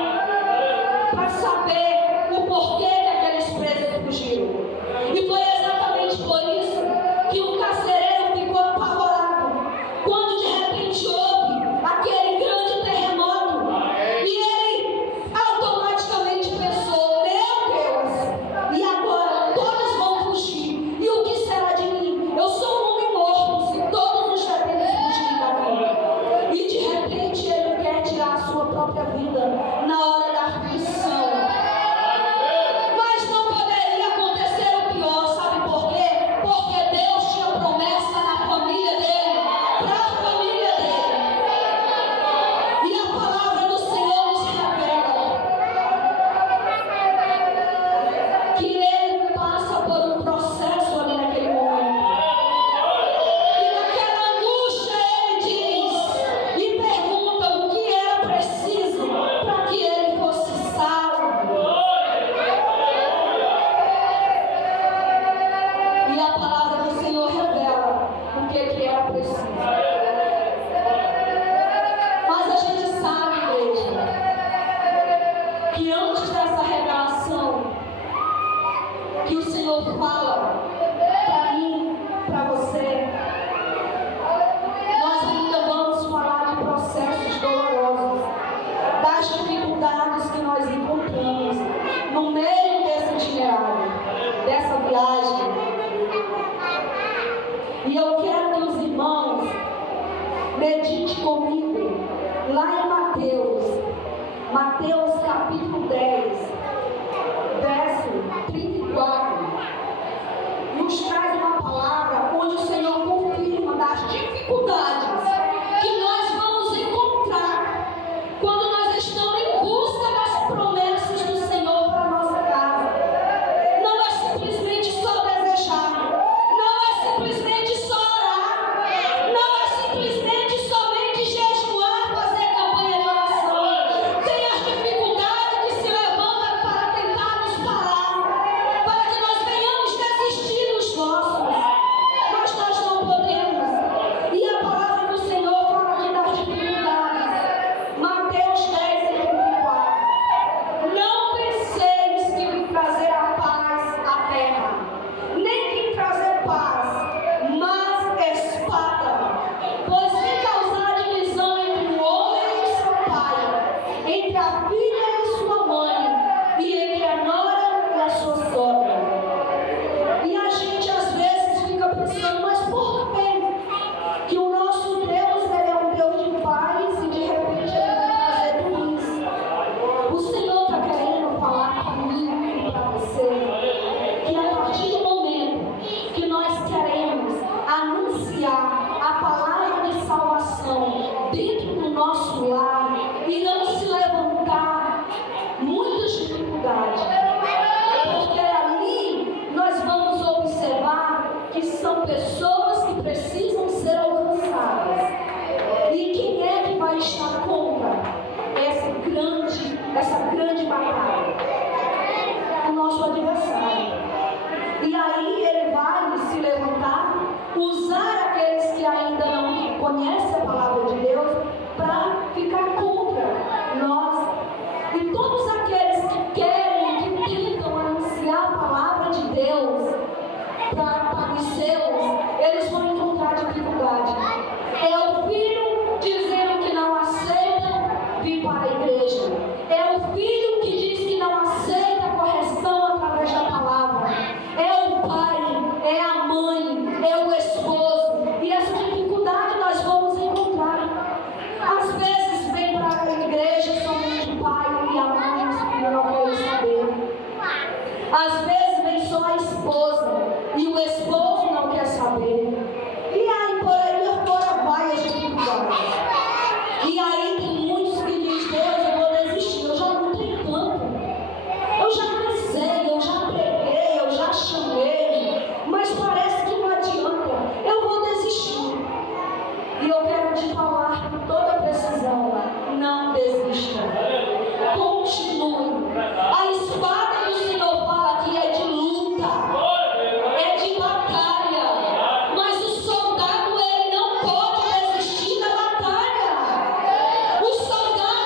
para saber o porquê que aqueles presos fugiram. E foi exatamente por isso que o carcereiro ficou apavorado quando de repente houve aquele grande terremoto. E ele automaticamente pensou: meu Deus, e agora todos vão fugir. E o que será de mim? Eu sou um homem morto se todos os detentos fugirem daqui. E de repente ele quer tirar a sua própria vida na hora da aflição. Mas não poderia acontecer o pior, sabe por quê? Porque Deus tinha promessa na família dele, para a família dele. E a palavra do Senhor nos revela que ele passa por um processo ali naquele momento. E naquela angústia ele diz e pergunta o que era preciso para que ele fosse salvo. E a palavra do Senhor revela o que era preciso. Mas a gente sabe, igreja, que antes dessa revelação que o Senhor fala para mim, para você, nós ainda vamos falar de processos dolorosos, das dificuldades que nós encontramos no meio desse itinerário, dessa viagem. E eu quero que os irmãos meditem comigo lá em Mateus capítulo 10, verso 34. Nos traz uma palavra onde o Senhor confirma das dificuldades que nós vamos encontrar quando nós estamos em busca das promessas do Senhor para a nossa casa. Não é simplesmente só desejar, não é simplesmente só orar, não é simplesmente somente jejuar, fazer campanha de oração. Tem as dificuldades que se levantam para tentar nos parar, para que nós venhamos desistir dos nossos. Mas nós não podemos. E a palavra do Senhor fala aqui das dificuldades. Mateus 10, 34. Não penseis que vim trazer a paz à terra, nem vim trazer paz, mas espada. Pois se causar divisão entre o homem e seu pai, entre a filha e sua mãe, e entre a nora e a sua sogra. E a gente às vezes fica pensando, mas por que que o nosso Deus ele é um Deus de paz e de repente ele vai trazer tudo isso? O Senhor está querendo falar para mim e para você que a partir do momento que nós queremos anunciar a palavra de salvação dentro do nosso lar, irão se levantar muitas dificuldades. Porque ali nós vamos observar que são pessoas que precisam ser alcançadas. E quem é que vai estar contra essa grande batalha? O nosso adversário. E aí ele vai se levantar, usar aqueles que ainda não conhecem a palavra de Deus para ficar contra nós. E todos aqueles que querem, que tentam anunciar a palavra de Deus para os seus, eles vão encontrar dificuldade. É o filho dizendo que não aceita vir para a igreja. É o filho que diz que não aceita a correção através da palavra. É o pai, é a mãe, é o esposo. E essa dificuldade nós vamos encontrar. Às vezes vem para a igreja somente o pai e a mãe, os filhos não querem saber. Às vezes vem só a esposa e o esposo não quer saber. E aí por aí fora vai as dificuldades. E aí tem muitos que dizem: Deus, eu vou desistir, eu já não tenho tempo. Eu já cansei, eu já preguei, eu já chamei, mas parece que não adianta. Eu vou desistir. E eu quero te falar com toda precisão: não desista. Continue. A espada do Senhor fala que é de luta, é de batalha. Mas o soldado ele não pode desistir da batalha. O soldado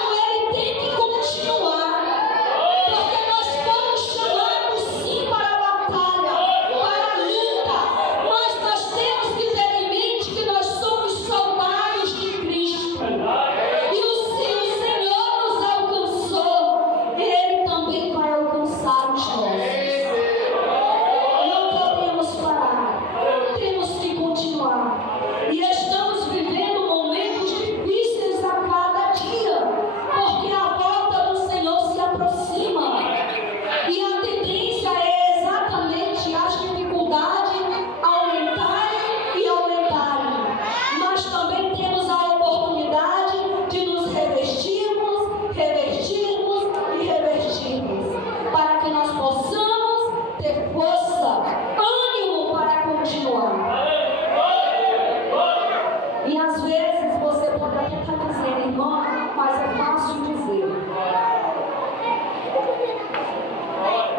às vezes você pode até estar dizendo, irmã, mas é fácil dizer.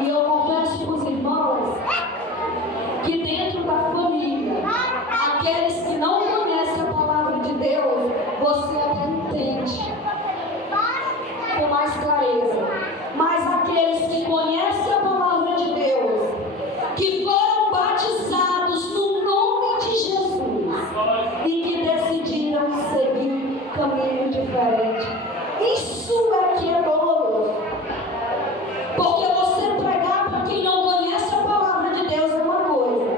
E eu confesso para os irmãos que dentro da família, aqueles que não conhecem a palavra de Deus, você até entende com mais clareza. Mas aqueles que conhecem a palavra de Deus, que foram batizados no nome de Jesus e que decidiram seguir caminho diferente, isso é que é doloroso. Porque você pregar para quem não conhece a palavra de Deus é uma coisa,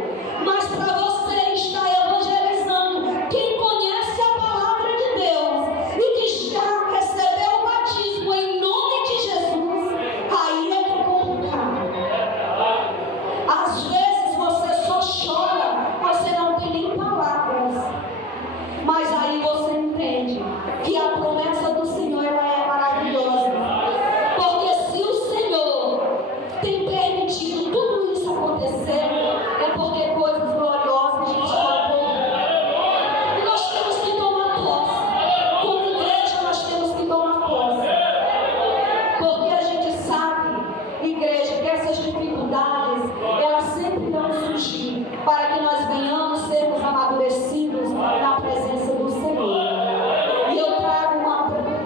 mas para você estar evangelizando quem conhece a palavra de Deus e que já recebeu o batismo em nome de Jesus, aí é que é complicado. Às vezes você só chora, você não tem nem palavras, mas aí você entende que a promessa do Senhor ela é maravilhosa. Porque se o Senhor tem permitido tudo isso acontecer, é porque coisas gloriosas a gente vai ver. E nós temos que tomar posse. Como igreja, nós temos que tomar posse. Porque a gente sabe, igreja, que essas dificuldades, elas sempre vão surgir para que nós venhamos sermos amadurecidos na presença do Senhor. E eu trago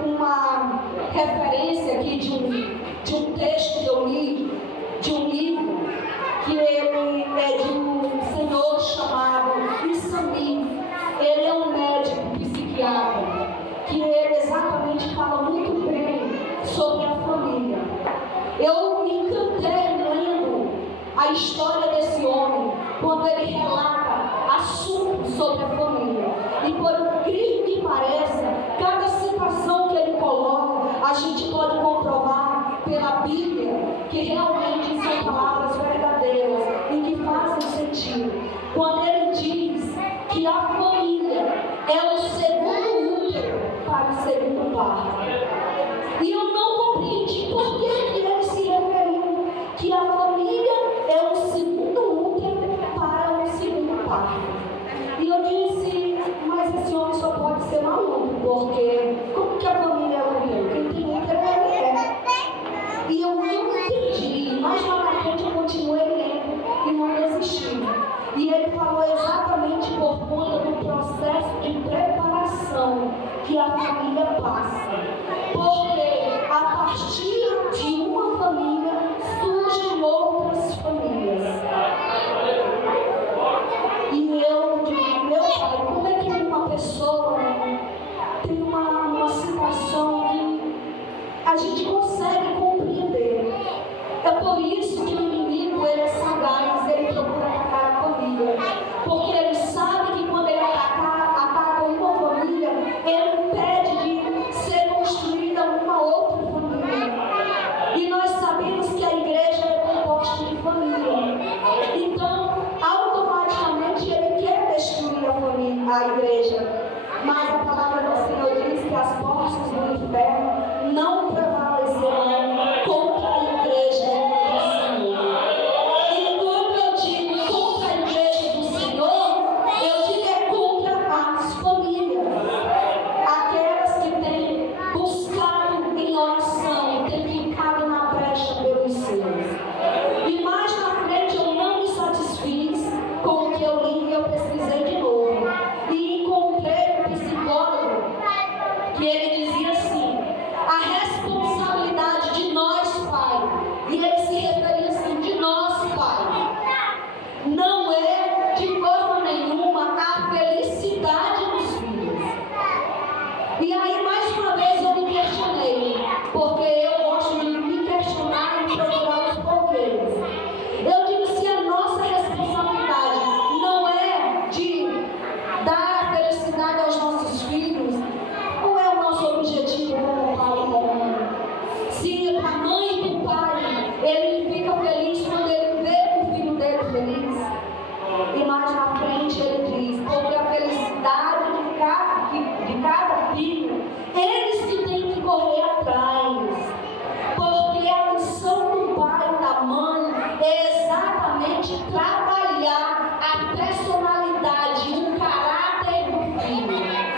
uma referência aqui de um texto que eu li, de um livro, que ele é de um senhor chamado Isami. Ele é um médico psiquiatra, que ele exatamente fala muito bem sobre a família. Eu me encantei lendo a história desse homem, quando ele relata assuntos sobre a família. E por incrível que pareça, cada citação que ele coloca, a gente pode comprovar pela Bíblia que realmente são palavras verdadeiras e que fazem sentido. Quando ele diz que a família é o segundo útero para o segundo parto. E eu não compreendi por que ele se referiu que a família é o segundo útero para o segundo parto. E eu disse, mas esse homem só pode ser maluco, porque como que a família é o útero? Quem tem útero é a mulher. E eu não entendi, mas lá na frente eu continuei lendo e não desisti. E ele falou exatamente por conta do processo de preparação que a família passa. Porque a partir de uma família surgem outras famílias. E eu digo, meu pai, como é que uma pessoa tem uma situação que a gente consegue compreender? É por isso que o inimigo ele é sagaz, ele procura atacar a família. Porque ele sabe que quando ele ataca uma família, ele impede de ser construída uma outra família. E nós sabemos que a igreja é composta de família. Então, automaticamente ele quer destruir a família, a igreja. Mas a palavra do Senhor diz que as portas do inferno não prevalecerão contra a igreja do Senhor. E quando eu digo contra a igreja do Senhor, eu digo é contra as famílias. Aquelas que têm buscado em oração, têm ficado na brecha pelos seus. E mais na frente eu não me satisfiz com o que eu li e eu pesquisei de novo. E encontrei um psicólogo que ele dizia assim, a responsabilidade de nós, pai, e ele se referia assim, de nós, pai, não é de forma nenhuma a felicidade dos filhos. E aí mais uma vez eu me questionei, porque eu gosto de me questionar e procurar os porquês. Eu digo, se a nossa responsabilidade não é de dar felicidade aos nossos filhos, qual é o nosso objetivo como pai e como mãe? Se a mãe e o pai, ele fica feliz quando ele vê o filho dele feliz. E mais na frente ele diz, porque a felicidade de cada filho, eles que têm que correr atrás. Porque a missão do pai e da mãe é exatamente trabalhar a personalidade, o caráter do filho.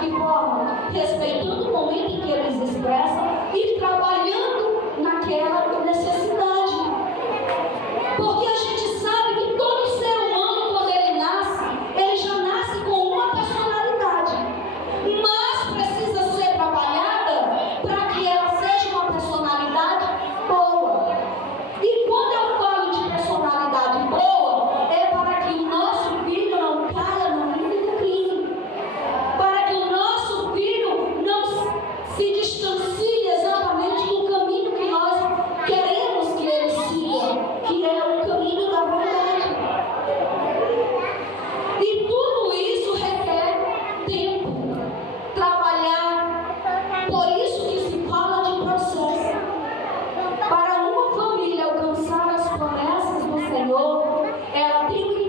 que forma? Respeitando o momento em que eles expressam e trabalhando naquela necessidade. Porque a gente sabe que todo ser humano, quando ele nasce, ele já nasce com uma personalidade. Mas precisa ser trabalhada para que ela seja uma personalidade boa. E quando eu falo de personalidade boa, é para que o nosso filho não caia no mínimo crime. Para que o nosso filho não se distancie exatamente do caminho que nós queremos que ele siga, que é o caminho da verdade. E tudo isso requer tempo, trabalhar. Por isso que se fala de processo. Para uma família alcançar as promessas do Senhor, ela tem um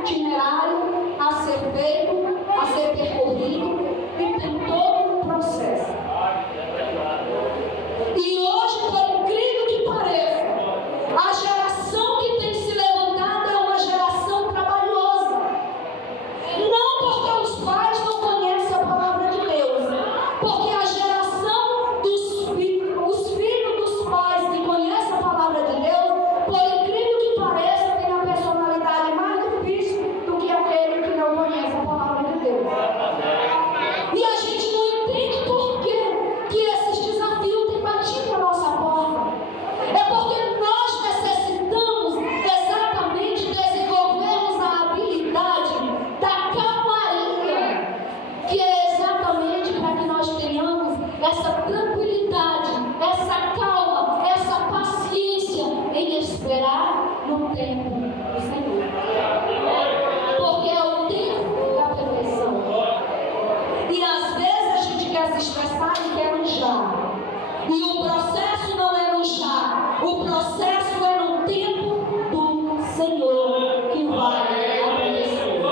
itinerário a ser feito, a ser percorrido, e tem todo um processo. E hoje, por incrível que pareça, a geração que tem se levantado é uma geração trabalhosa. Não porque os pais não conhecem a palavra de Deus, porque a geração os filhos dos pais que conhecem a palavra de Deus, por incrível que pareça, tem a personalidade mais difícil do que aquele que não conhece a palavra de Deus. E a gente não entende por que esses desafios têm batido a nossa porta. É porque nós necessitamos exatamente desenvolvermos a habilidade da calmaria, que é exatamente para que nós tenhamos essa tranquilidade, essa calma, essa paciência em esperar no tempo do Senhor. Porque é o tempo da perfeição. E às vezes a gente quer se estressar e quer no já. E o processo não é no já. O processo é no tempo do Senhor que vai acontecer.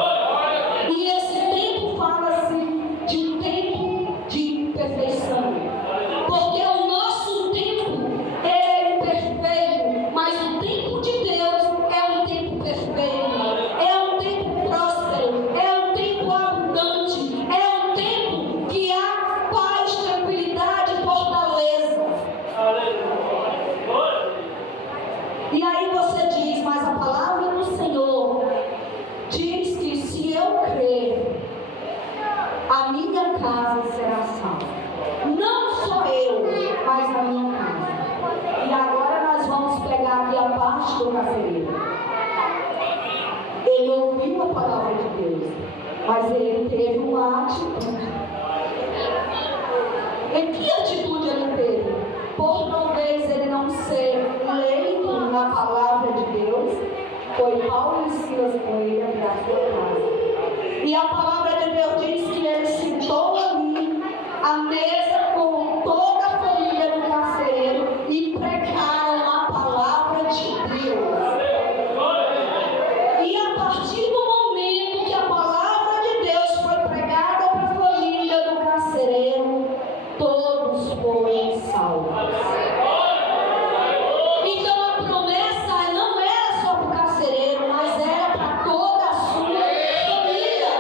E esse tempo fala-se de tempo de perfeição. Porque o nosso tempo é imperfeito, mas o tempo de Deus é um tempo perfeito. É um tempo próspero, é um tempo abundante, é um tempo que há paz, tranquilidade e fortaleza. E aí você diz, mas a palavra do Senhor diz que se eu crer, a minha casa será salva. Não só eu, mas a minha casa. E agora nós vamos pegar aqui a parte do carcereiro. Ele ouviu a palavra de Deus, mas ele teve uma atitude. E que atitude ele teve? Por talvez ele não ser leigo na palavra de Deus, foi Paulo e Silas com ele até a sua casa. E a palavra de Deus diz que ele sentou ali à mesa com toda a família do carcereiro e pregaram a palavra de Deus. E a partir do momento que a palavra de Deus foi pregada para a família do carcereiro, todos foram salvos. Então a promessa não era só para o carcereiro, mas era para toda a sua família.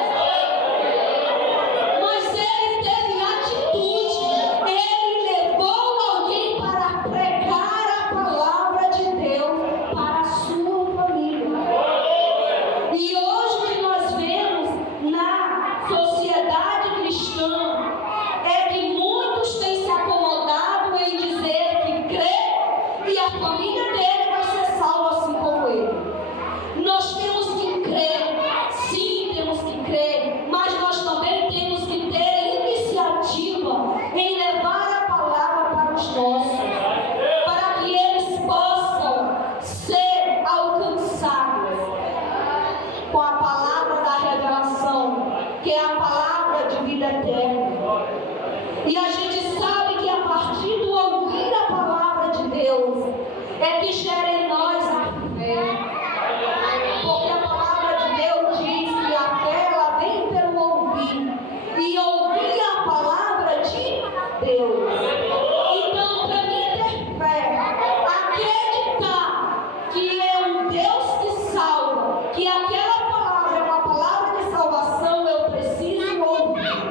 Mas ele teve atitude, ele levou alguém para pregar a palavra de Deus para a sua família. E hoje o que nós vemos na sociedade cristã é que muitos têm se acomodado em dizer que crê e a família dele vai ser salva assim como ele. Nós temos que crer, sim, temos que crer, mas nós também temos que ter iniciativa em levar a palavra para os nossos, para que eles possam ser alcançados com a palavra da revelação, que é a palavra de vida eterna. E a gente sabe que a partir do ouvir a palavra de Deus é que gera em nós a fé. Porque a palavra de Deus diz que a fé ela vem pelo ouvir. E ouvir a palavra de Deus. Então, para mim ter fé, acreditar que é um Deus que salva, que aquela palavra é uma palavra de salvação, eu preciso ouvir.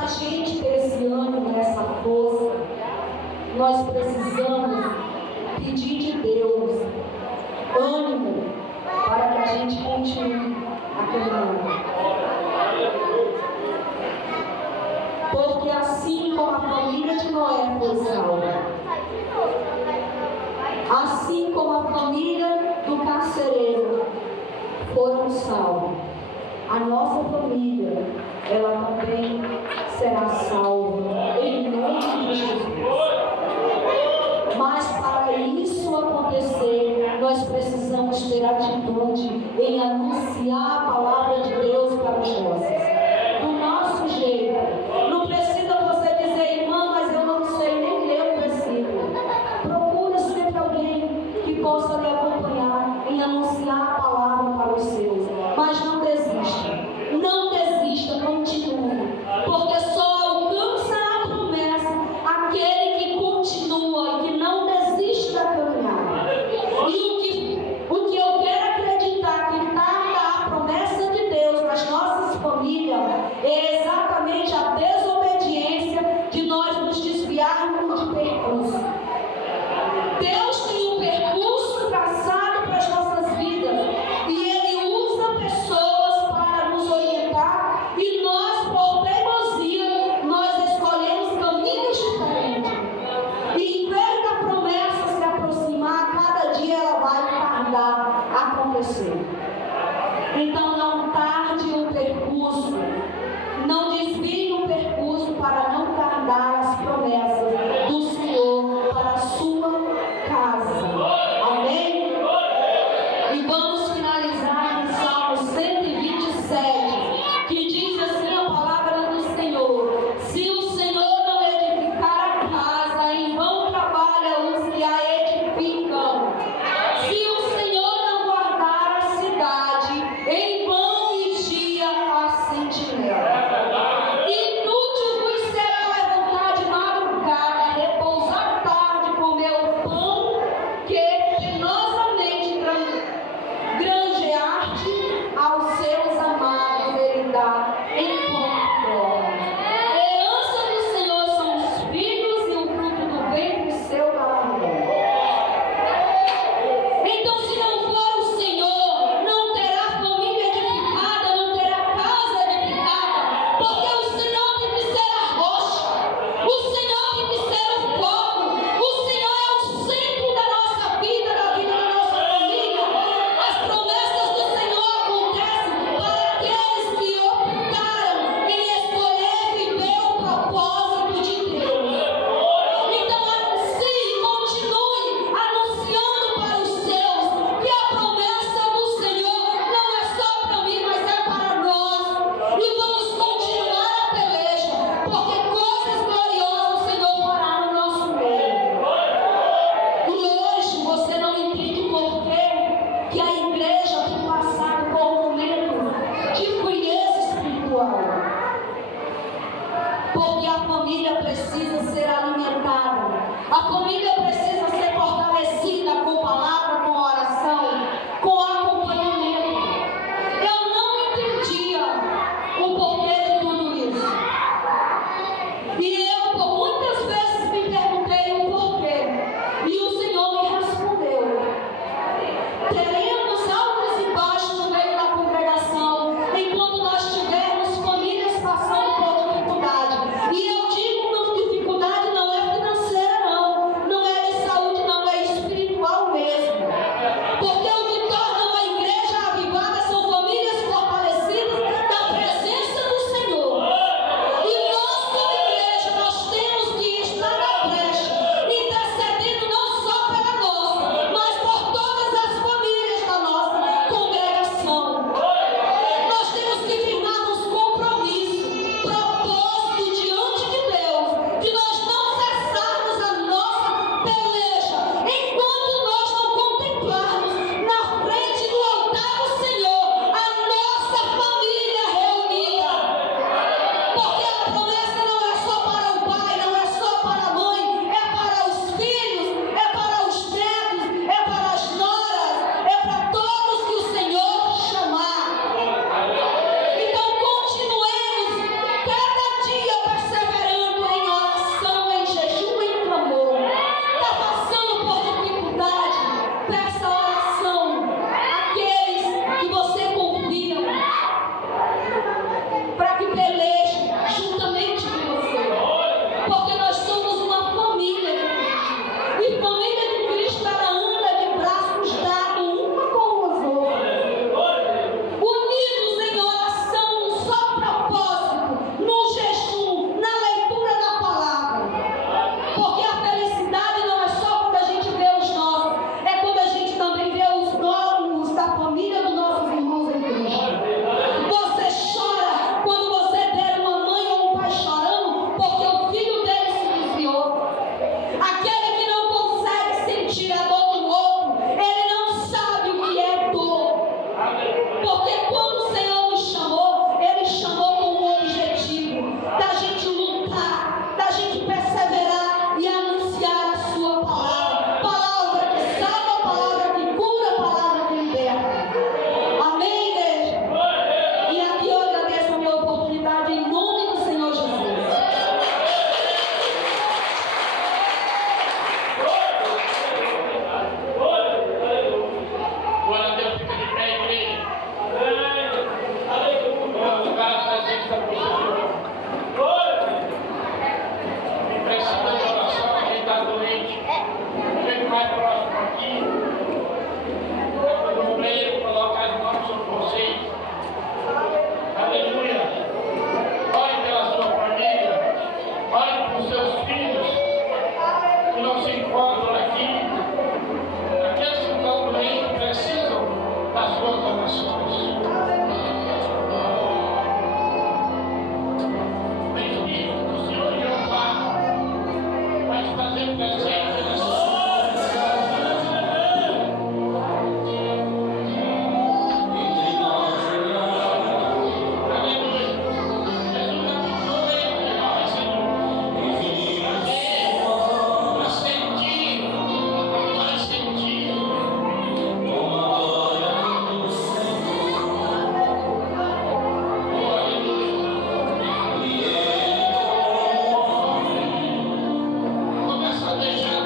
para a gente ter esse ânimo, essa força, nós precisamos pedir de Deus ânimo para que a gente continue a caminhar. Porque assim como a família de Noé foi salva, assim como a família do carcereiro foram salvos, a nossa família, ela também será salva em nome de Jesus. Mas para isso acontecer, nós precisamos ter atitude em anunciar a palavra de Deus para os nossos. Do nosso jeito. Não precisa você dizer, irmã, mas eu não sei nem ler o versículo. Procura sempre alguém que possa lhe acompanhar em anunciar a palavra para os seus. Mas não desista. Não desista, continue. Porque só alcança a promessa aquele que continua e que não desiste da caminhada. E o que eu quero acreditar que tarda a promessa de Deus nas nossas famílias é exatamente a desobediência de nós nos desviarmos de percurso. Deus tem um percurso traçado para as nossas vidas e Ele usa pessoas para nos orientar e nós, por teimosia, nós escolhemos caminhos diferentes. E em vez da promessa se aproximar, cada dia ela vai tardar a acontecer. Então não tarde o percurso, não desvie o percurso para não tardar as promessas do Senhor para a sua casa. Amém? E vamos finalizar no Salmo 127, que diz assim a palavra do Senhor: se o Senhor não edificar a casa, em vão trabalha os que a edificam. Se o Senhor não guardar a cidade, em vão vigia a sentinela. Inútil vos será levantar de madrugada, repousar tarde, comer o pão que penosamente granjeaste aos seus amados, ele dá enquanto dorme. Herança do Senhor são os filhos e o fruto do ventre seu galardão. Então, se não for o Senhor, não terá família edificada, não terá casa edificada, porque o Senhor tem que ser a rocha, o Senhor tem que ser o foco, o Senhor é o centro da nossa vida, da vida da nossa família. As promessas do Senhor acontecem para aqueles que optaram em escolher viver o propósito de Deus. Então anuncie, continue anunciando para os seus que a promessa do Senhor não é só para mim, mas é para nós. E vamos continuar a peleja, porque coisas gloriosas o Senhor fará no nosso meio. E hoje você não entende por que a igreja tem passado por um momento de frieza espiritual. Porque a família precisa ser alimentada. A família precisa ser fortalecida com palavra, com oração, com acompanhamento. Eu não entendia o porquê de tudo isso. E eu, por muitas vezes, me perguntei o porquê. E o Senhor me respondeu. Teremos altos e baixos no meio da congregação, enquanto nós tivermos famílias passando por dificuldade. E eu digo, dificuldade não é financeira, não. Não ter presente. Começa a deixar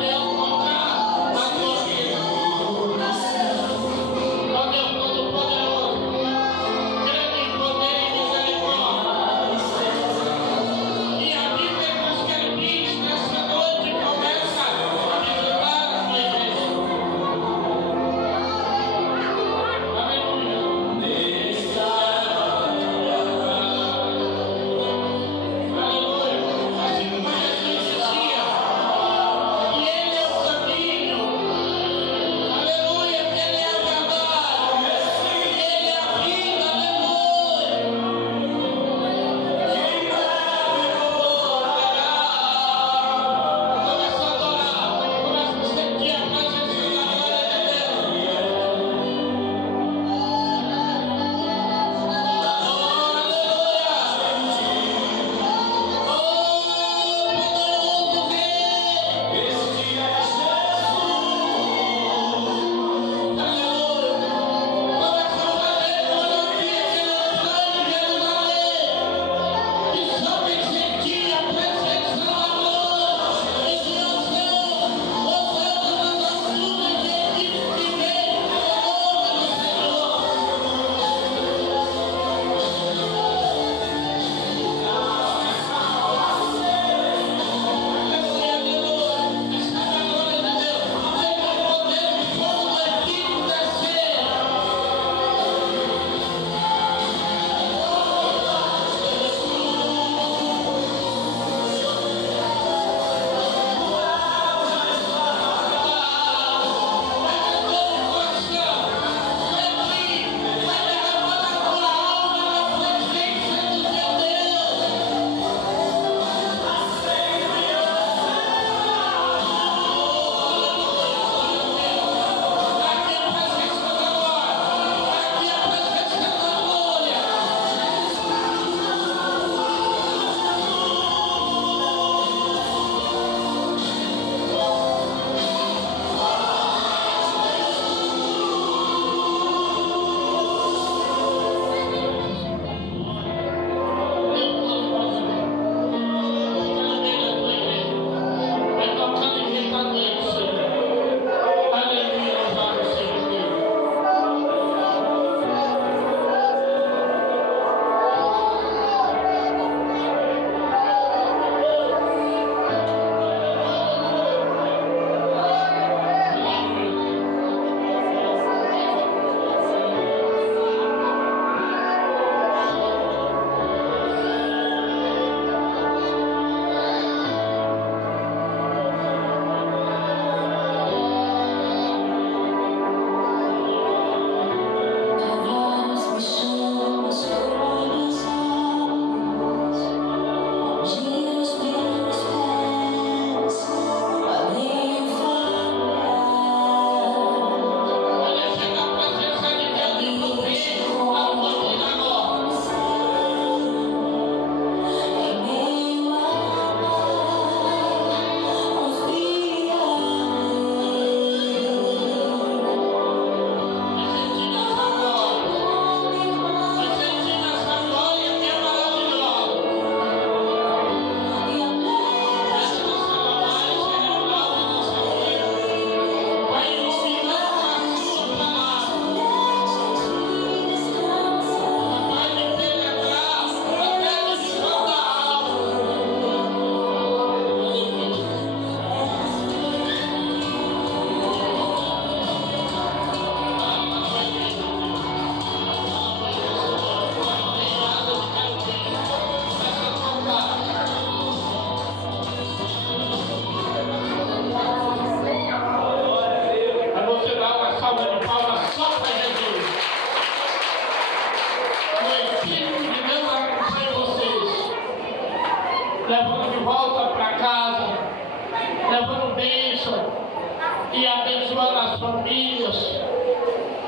as famílias,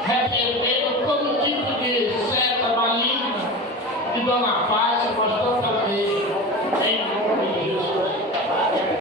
repreendendo todo tipo de seta maligna que Dona Paz e pastor também, em nome